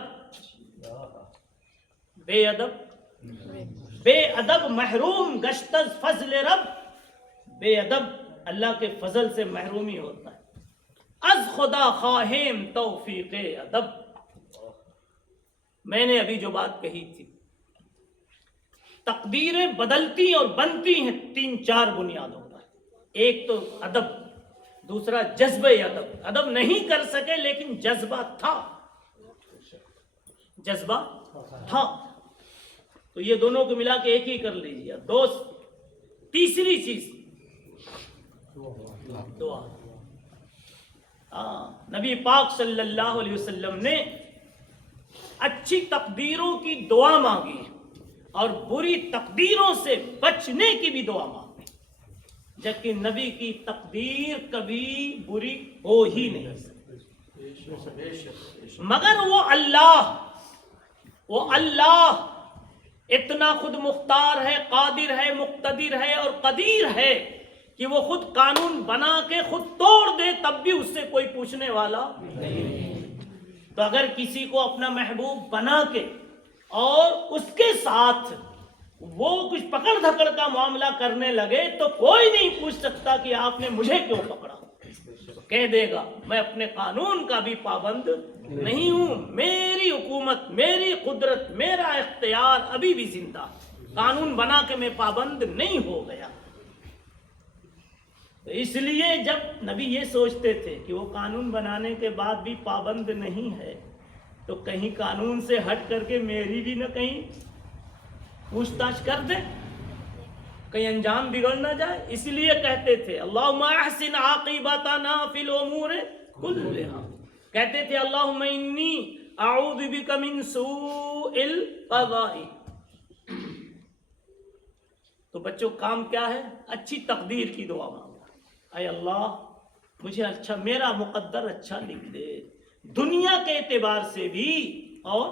بے ادب محروم گشت از فضل رب. بے ادب اللہ کے فضل سے محرومی ہوتا ہے. از خدا خواہیم توفیق ادب. میں نے ابھی جو بات کہی تھی، تقدیریں بدلتی اور بنتی ہیں 3-4 بنیادوں پر. ایک تو ادب، دوسرا جذبہ ادب. ادب نہیں کر سکے لیکن جذبہ تھا، جذبہ تھا. تو یہ دونوں کو ملا کے ایک ہی کر لیجیے. تیسری چیز دعا. نبی پاک صلی اللہ علیہ وسلم نے اچھی تقدیروں کی دعا مانگی اور بری تقدیروں سے بچنے کی بھی دعا مانگی، جبکہ نبی کی تقدیر کبھی بری ہو ہی نہیں سکتی. مگر وہ اللہ اتنا خود مختار ہے، قادر ہے، مقتدر ہے اور قدیر ہے کہ وہ خود قانون بنا کے خود توڑ دے، تب بھی اس سے کوئی پوچھنے والا نہیں. تو اگر کسی کو اپنا محبوب بنا کے اور اس کے ساتھ وہ کچھ پکڑ دھکڑ کا معاملہ کرنے لگے تو کوئی نہیں پوچھ سکتا کہ آپ نے مجھے کیوں پکڑا. کہہ دے گا میں اپنے قانون کا بھی پابند نہیں ہوں، میری حکومت، میری قدرت، میرا اختیار ابھی بھی زندہ، قانون بنا کے میں پابند نہیں ہو گیا. تو اس لیے جب نبی یہ سوچتے تھے کہ وہ قانون بنانے کے بعد بھی پابند نہیں ہے تو کہیں قانون سے ہٹ کر کے میری بھی نہ کہیں پوچھ تاچھ کر دے، کہیں انجام بگڑ نہ جائے. اس لیے کہتے تھے اللہم احسن عاقبتنا فی الامور کلھا. کہتے تھے اللہم انی اعوذ بک من سوء القضاء. تو بچوں کام کیا ہے؟ اچھی تقدیر کی دعا مانگنا. اے اللہ مجھے اچھا، میرا مقدر اچھا لکھ دے، دنیا کے اعتبار سے بھی اور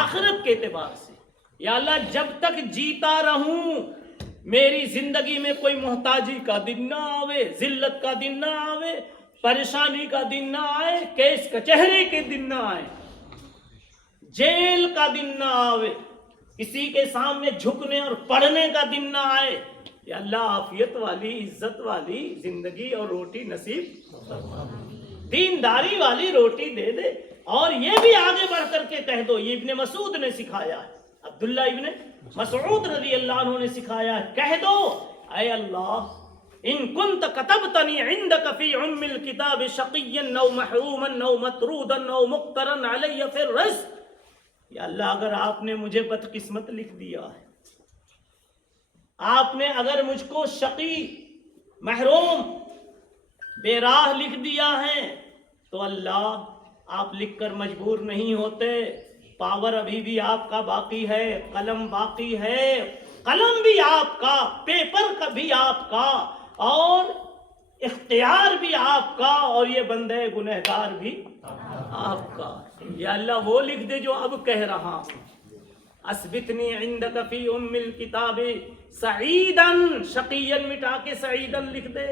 آخرت کے اعتبار سے. یا اللہ جب تک جیتا رہوں میری زندگی میں کوئی محتاجی کا دن نہ آوے، ذلت کا دن نہ آوے، پریشانی کا دن نہ آئے، کیس کچہری کے دن نہ آئے، جیل کا دن نہ آوے، کسی کے سامنے جھکنے اور پڑھنے کا دن نہ آئے. یا اللہ عافیت والی، عزت والی زندگی اور روٹی نصیب فرما، دینداری والی روٹی دے دے. اور یہ بھی آگے بڑھ کر کے کہہ دو، یہ ابن مسعود نے سکھایا ہے، عبداللہ ابن مسعود رضی اللہ عنہ نے سکھایا ہے، کہہ دو اے اللہ ان کنت کتبتنی عندک فی ام الکتاب شقیا او محروما او مطرودا او مقترا علی فی الرزق. یا اللہ اگر آپ نے مجھے بدقسمت لکھ دیا ہے، آپ نے اگر مجھ کو شقی، محروم، بے راہ لکھ دیا ہے تو اللہ آپ لکھ کر مجبور نہیں ہوتے. پاور ابھی بھی آپ کا باقی ہے، قلم باقی ہے، قلم بھی آپ کا، پیپر کا بھی آپ کا، اور اختیار بھی آپ کا، اور یہ بندے گنہگار بھی آپ کا. یا اللہ وہ لکھ دے جو اب کہہ رہا ہوں. اثبتنی عندک فی ام الکتاب سعیدا، شقیا مٹا کے سعیدا لکھ دے.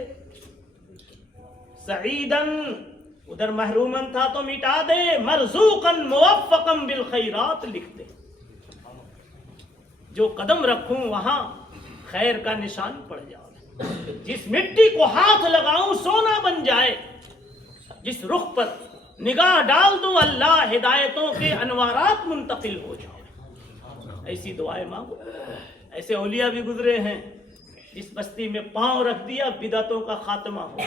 سعیدا ادھر محرومن تھا تو مٹا دے، مرزوقا موفقا بالخیرات لکھ دے. جو قدم رکھوں وہاں خیر کا نشان پڑ جائے، جس مٹی کو ہاتھ لگاؤں سونا بن جائے، جس رخ پر نگاہ ڈال دوں اللہ ہدایتوں کے انوارات منتقل ہو جائے. ایسی دعائیں مانگو. ایسے اولیاء بھی گزرے ہیں، جس بستی میں پاؤں رکھ دیا بدعتوں کا خاتمہ ہو.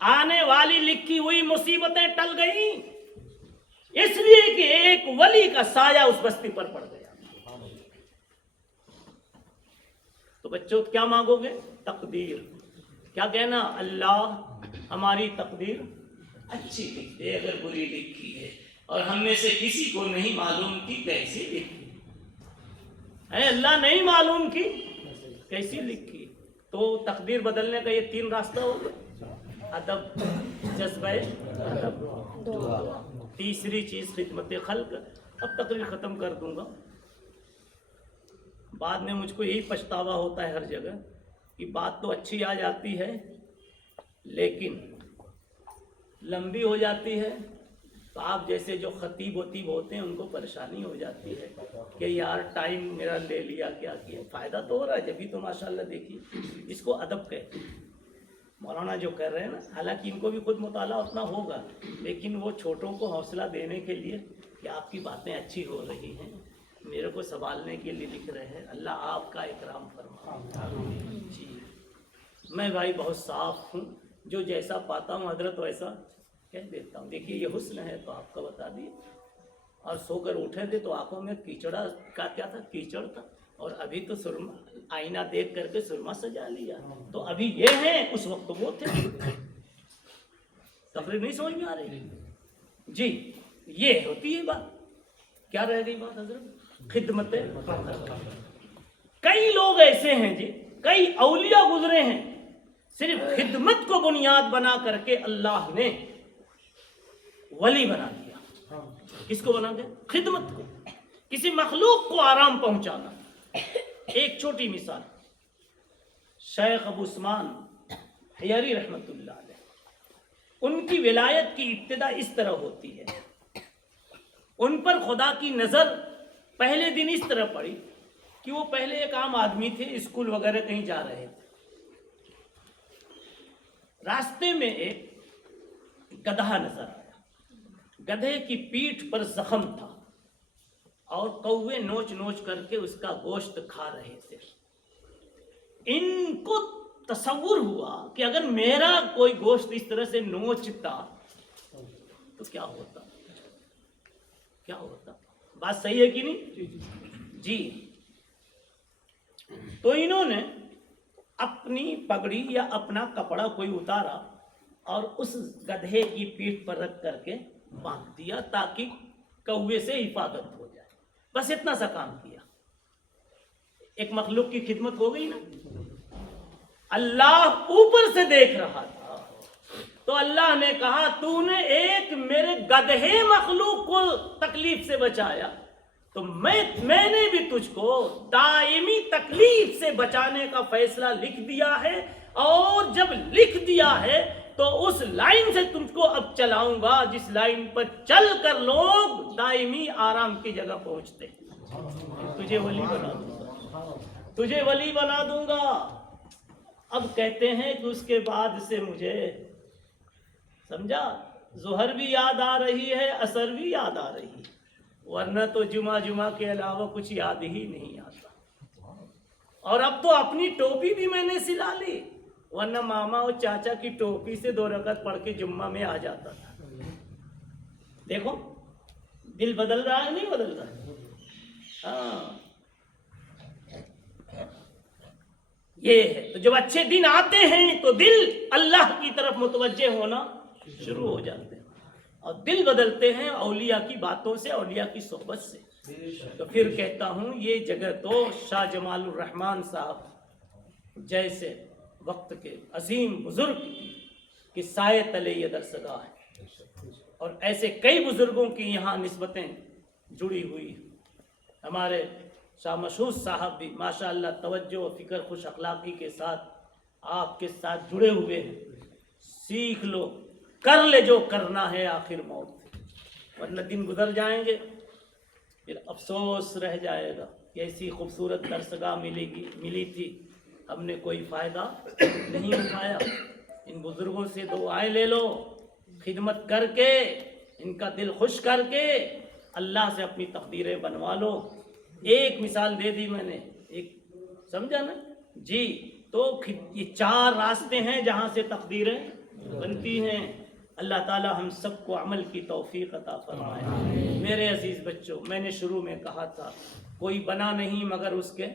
آنے والی لکھی ہوئی مصیبتیں ٹل گئیں اس لیے کہ ایک ولی کا سایہ اس بستی پر پڑ گیا. تو بچوں کیا مانگو گے؟ تقدیر. کیا کہنا؟ اللہ ہماری تقدیر اچھی لکھ دے اگر بری لکھی ہے، اور ہم میں سے کسی کو نہیں معلوم کی کیسی لکھی. اے اللہ نہیں معلوم کی کیسی لکھی. تو تقدیر بدلنے کا یہ 3 راستہ ہوگا: ادب، جذبہ ادب، دعا. تیسری چیز خدمت خلق. اب تقریر ختم کر دوں گا. بعد میں مجھ کو یہی پچھتاوا ہوتا ہے ہر جگہ کہ بات تو اچھی آ جاتی ہے لیکن لمبی ہو جاتی ہے. تو آپ جیسے جو خطیب وطیب ہوتے ہیں ان کو پریشانی ہو جاتی ہے کہ یار ٹائم میرا لے لیا، کیا کیا. فائدہ تو ہو رہا ہے جبھی تو ماشاءاللہ. دیکھیے اس کو ادب کہتے ہیں. مولانا جو کر رہے ہیں نا، حالانکہ ان کو بھی خود مطالعہ اتنا ہوگا لیکن وہ چھوٹوں کو حوصلہ دینے کے لیے کہ آپ کی باتیں اچھی ہو رہی ہیں، میرے کو سنبھالنے کے لیے لکھ رہے ہیں. اللہ آپ کا اکرام فرمائے. جی میں بھائی بہت صاف ہوں، جو جیسا پاتا ہوں حضرت ویسا کہہ دیتا ہوں. دیکھیے یہ حسن ہے تو آپ کا بتا دیے. اور سو کر اٹھے تھے تو آنکھوں میں کیچڑا کا کیا تھا؟ کیچڑ تھا. اور ابھی تو سرما، آئینہ دیکھ کر کے سرما سجا لیا. تو ابھی یہ ہیں، اس وقت وہ تھے. تقریر نہیں سمجھ میں آ رہی؟ جی یہ ہوتی ہے بات. کیا رہ گئی بات حضرت؟ خدمت. کئی لوگ ایسے ہیں جی، کئی اولیاء گزرے ہیں، صرف خدمت کو بنیاد بنا کر کے اللہ نے ولی بنا دیا. کس کو بنا دیا؟ خدمت کو. کسی مخلوق کو آرام پہنچانا. ایک چھوٹی مثال، شیخ ابو عثمان حیری رحمت اللہ علیہ، ان کی ولایت کی ابتدا اس طرح ہوتی ہے. ان پر خدا کی نظر پہلے دن اس طرح پڑی کہ وہ پہلے ایک عام آدمی تھے، اسکول وغیرہ کہیں جا رہے تھے. راستے میں ایک گدھا نظر آیا. گدھے کی پیٹھ پر زخم تھا اور کوے نوچ نوچ کر کے اس کا گوشت کھا رہے تھے. ان کو تصور ہوا کہ اگر میرا کوئی گوشت اس طرح سے نوچتا تو کیا ہوتا. کیا ہوتا؟ بات صحیح ہے کہ نہیں؟ جی. تو انہوں نے اپنی پگڑی یا اپنا کپڑا کوئی اتارا اور اس گدھے کی پیٹھ پر رکھ کر کے باندھ دیا تاکہ کوے سے حفاظت ہو جائے. بس اتنا سا کام کیا. ایک مخلوق کی خدمت ہو گئی نا. اللہ اوپر سے دیکھ رہا تھا تو اللہ نے کہا تو نے ایک میرے گدھے مخلوق کو تکلیف سے بچایا تو میں نے بھی تجھ کو دائمی تکلیف سے بچانے کا فیصلہ لکھ دیا ہے. اور جب لکھ دیا ہے تو اس لائن سے تم کو اب چلاؤں گا جس لائن پر چل کر لوگ دائمی آرام کی جگہ پہنچتے. تجھے ولی بنا دوں گا, تجھے ولی بنا دوں گا. اب کہتے ہیں کہ اس کے بعد سے مجھے سمجھا ظہر بھی یاد آ رہی ہے, عصر بھی یاد آ رہی ہے, ورنہ تو جمعہ کے علاوہ کچھ یاد ہی نہیں آتا. اور اب تو اپنی ٹوپی بھی میں نے سلا لی, ورنہ ماما اور چاچا کی ٹوپی سے 2 رکعت پڑھ کے جمعہ میں آ جاتا تھا. دیکھو دل بدل رہا ہے نہیں بدل رہا ہے. ہاں یہ ہے. تو جب اچھے دن آتے ہیں تو دل اللہ کی طرف متوجہ ہونا شروع ہو جاتے ہیں اور دل بدلتے ہیں اولیاء کی باتوں سے, اولیاء کی صحبت سے. تو پھر کہتا ہوں یہ جگہ تو شاہ جمال الرحمن صاحب جیسے وقت کے عظیم بزرگ کی سائے تلے یہ درسگاہ ہے, اور ایسے کئی بزرگوں کی یہاں نسبتیں جڑی ہوئی. ہمارے شاہ مشہور صاحب بھی ماشاءاللہ توجہ و فکر خوش اخلاقی کے ساتھ آپ کے ساتھ جڑے ہوئے ہیں. سیکھ لو, کر لے جو کرنا ہے آخر موت, ورنہ دن گزر جائیں گے پھر افسوس رہ جائے گا. ایسی خوبصورت درسگاہ ملی تھی, ہم نے کوئی فائدہ نہیں اٹھایا. ان بزرگوں سے دعائیں لے لو, خدمت کر کے ان کا دل خوش کر کے اللہ سے اپنی تقدیریں بنوا لو. ایک مثال دے دی میں نے, ایک سمجھا نا جی. تو یہ 4 راستے ہیں جہاں سے تقدیریں بنتی ہیں. اللہ تعالی ہم سب کو عمل کی توفیق عطا فرمائے. میرے عزیز بچوں, میں نے شروع میں کہا تھا کوئی بنا نہیں مگر اس کے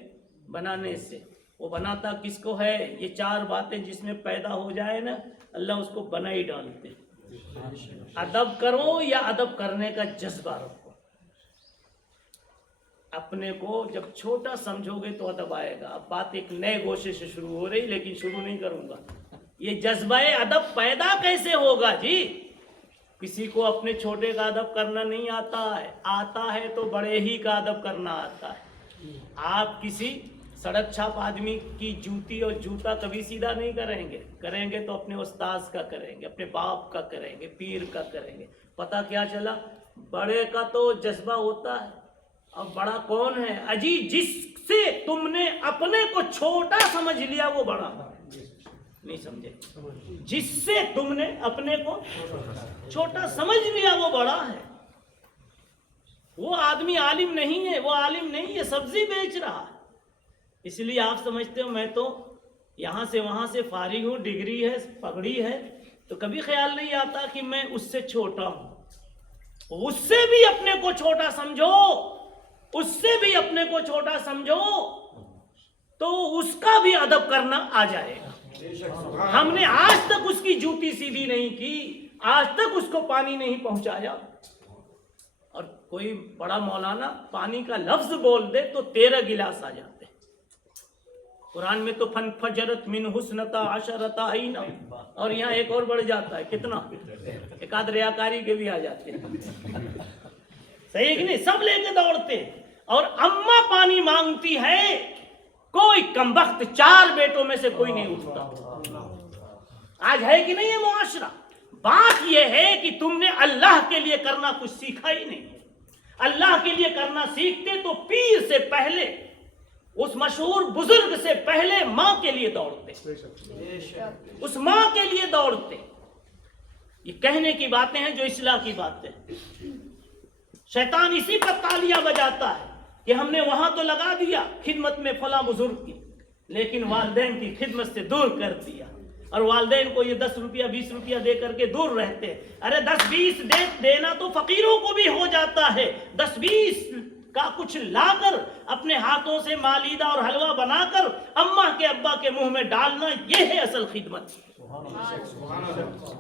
بنانے سے. وہ بناتا کس کو ہے؟ یہ 4 باتیں جس میں پیدا ہو جائے نا اللہ اس کو بنا ہی ڈالتے. ادب کرو یا ادب کرنے کا جذبہ رکھو. اپنے کو جب چھوٹا سمجھو گے تو ادب آئے گا. اب بات ایک نئے گوشے سے شروع ہو رہی, لیکن شروع نہیں کروں گا. یہ جذبہ ادب پیدا کیسے ہوگا جی؟ کسی کو اپنے چھوٹے کا ادب کرنا نہیں آتا ہے, آتا ہے تو بڑے ہی کا ادب کرنا آتا ہے. آپ کسی سڑک چھاپ آدمی کی جوتی اور جوتا کبھی سیدھا نہیں کریں گے تو اپنے استاذ کا کریں گے, اپنے باپ کا کریں گے, پیر کا کریں گے. پتہ کیا چلا؟ بڑے کا تو جذبہ ہوتا ہے. اب بڑا کون ہے؟ اجی جس سے تم نے اپنے کو چھوٹا سمجھ لیا وہ بڑا نہیں سمجھے. جس سے تم نے اپنے کو چھوٹا سمجھ لیا وہ بڑا ہے. وہ آدمی عالم نہیں ہے, وہ عالم نہیں ہے, سبزی بیچ رہا ہے. اس لیے آپ سمجھتے ہو میں تو یہاں سے وہاں سے فارغ ہوں, ڈگری ہے, پگڑی ہے, تو کبھی خیال نہیں آتا کہ میں اس سے چھوٹا ہوں. اس سے بھی اپنے کو چھوٹا سمجھو, اس سے بھی اپنے کو چھوٹا سمجھو تو اس کا بھی ادب کرنا آ جائے گا. ہم نے آج تک اس کی جوتی سیدھی نہیں کی, آج تک اس کو پانی نہیں پہنچایا. اور کوئی بڑا مولانا پانی کا لفظ بول دے تو 13 گلاس آ جاتے. قرآن میں تو فجرت من حسنتا عشرتا عینا, اور یہاں ایک اور بڑھ جاتا ہے. کتنا؟ ایک آدھ ریاکاری کے بھی آ جاتے ہیں. صحیح کہ نہیں؟ سب لے کے دوڑتے. اور اماں پانی مانگتی ہے, کوئی کمبخت 4 بیٹوں میں سے کوئی نہیں اٹھتا. آج ہے کہ نہیں یہ معاشرہ؟ بات یہ ہے کہ تم نے اللہ کے لیے کرنا کچھ سیکھا ہی نہیں. اللہ کے لیے کرنا سیکھتے تو پیر سے پہلے, اس مشہور بزرگ سے پہلے ماں کے لیے دوڑتے, اس ماں کے لیے دوڑتے. یہ کہنے کی باتیں ہیں جو اصلاح کی باتیں. شیطان اسی پر تالیاں بجاتا ہے کہ ہم نے وہاں تو لگا دیا خدمت میں فلاں بزرگ کی, لیکن والدین کی خدمت سے دور کر دیا. اور والدین کو یہ 10 روپیہ 20 روپیہ دے کر کے دور رہتے. ارے 10-20 دینا تو فقیروں کو بھی ہو جاتا ہے. 10-20 کا کچھ لا کر اپنے ہاتھوں سے مالیدہ اور حلوہ بنا کر اماں کے ابا کے منہ میں ڈالنا, یہ ہے اصل خدمت.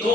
2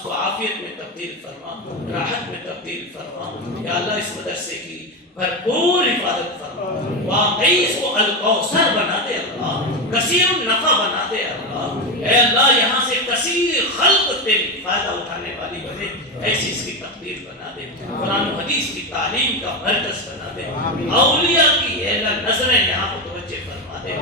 اس کو عافیت میں تبدیل فرما، راحت میں تبدیل فرما۔ یا اللہ اس مدرسے کی بھرپور حفاظت فرما، واقعی اس کو الکوثر بنا دے اللہ، کثیر النفع بنا دے اللہ۔ اے اللہ یہاں سے کثیر خلق تیری فائدہ اٹھانے والی بنے، ایسی اس کی تقدیر بنا دے، قرآن و حدیث کی تعلیم کا مرکز بنا دے، اولیاء کی اے اللہ نظریں یہاں متوجہ فرما دے،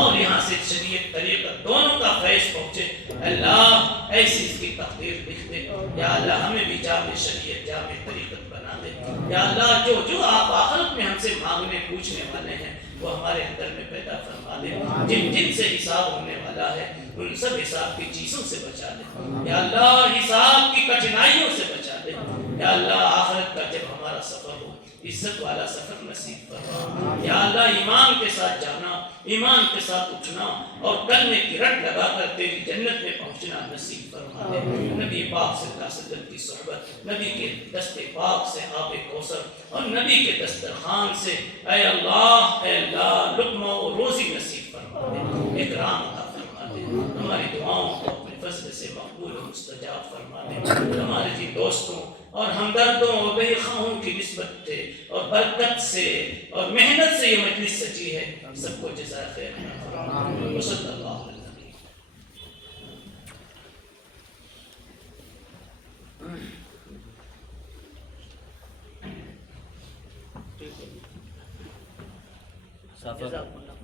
اور یہاں سے شریعت طریقت دونوں کا فیض پہنچے۔ اللہ ایسی اس کی تقدیر لکھ دے، یا اللہ ہمیں بھی جامع شریعت جامع طریقت بنا دے۔ یا اللہ جو جو آپ آخرت میں ہم سے مانگنے پوچھنے والے ہیں وہ ہمارے اندر میں پیدا فرما دے، جن جن سے حساب ہونے والا ہے ان سب حساب کی چیزوں سے بچا دے، یا اللہ حساب کی کٹھنائیوں سے بچا دے۔ یا اللہ آخرت کا جب ہمارا سفر ہو عزت والا سفر نصیب فرما، یا اللہ ایمان کے ساتھ جانا، ایمان کے ساتھ اٹھنا اور کلمے کی رٹ لگا کر تیری جنت میں پہنچنا نصیب فرما دے۔ نبی پاک صلی اللہ علیہ وسلم کی صحبت، نبی کے دست پاک سے آب کوثر اور نبی کے دسترخوان سے اے اللہ لقمہ و روزی نصیب فرما دے، اکرام عطا فرما دے، ہماری دعاؤں کو اپنے فضل سے مقبول و مستجاب فرما دے۔ ہمارے جن دوستوں اور ہمدردوں اور بے خواہوں کی نسبت سے اور برکت سے اور محنت سے یہ مجلس سجی ہے، سب کو جزائے خیر عطا فرما۔ وصلی اللہ علیہ وسلم۔ جزاک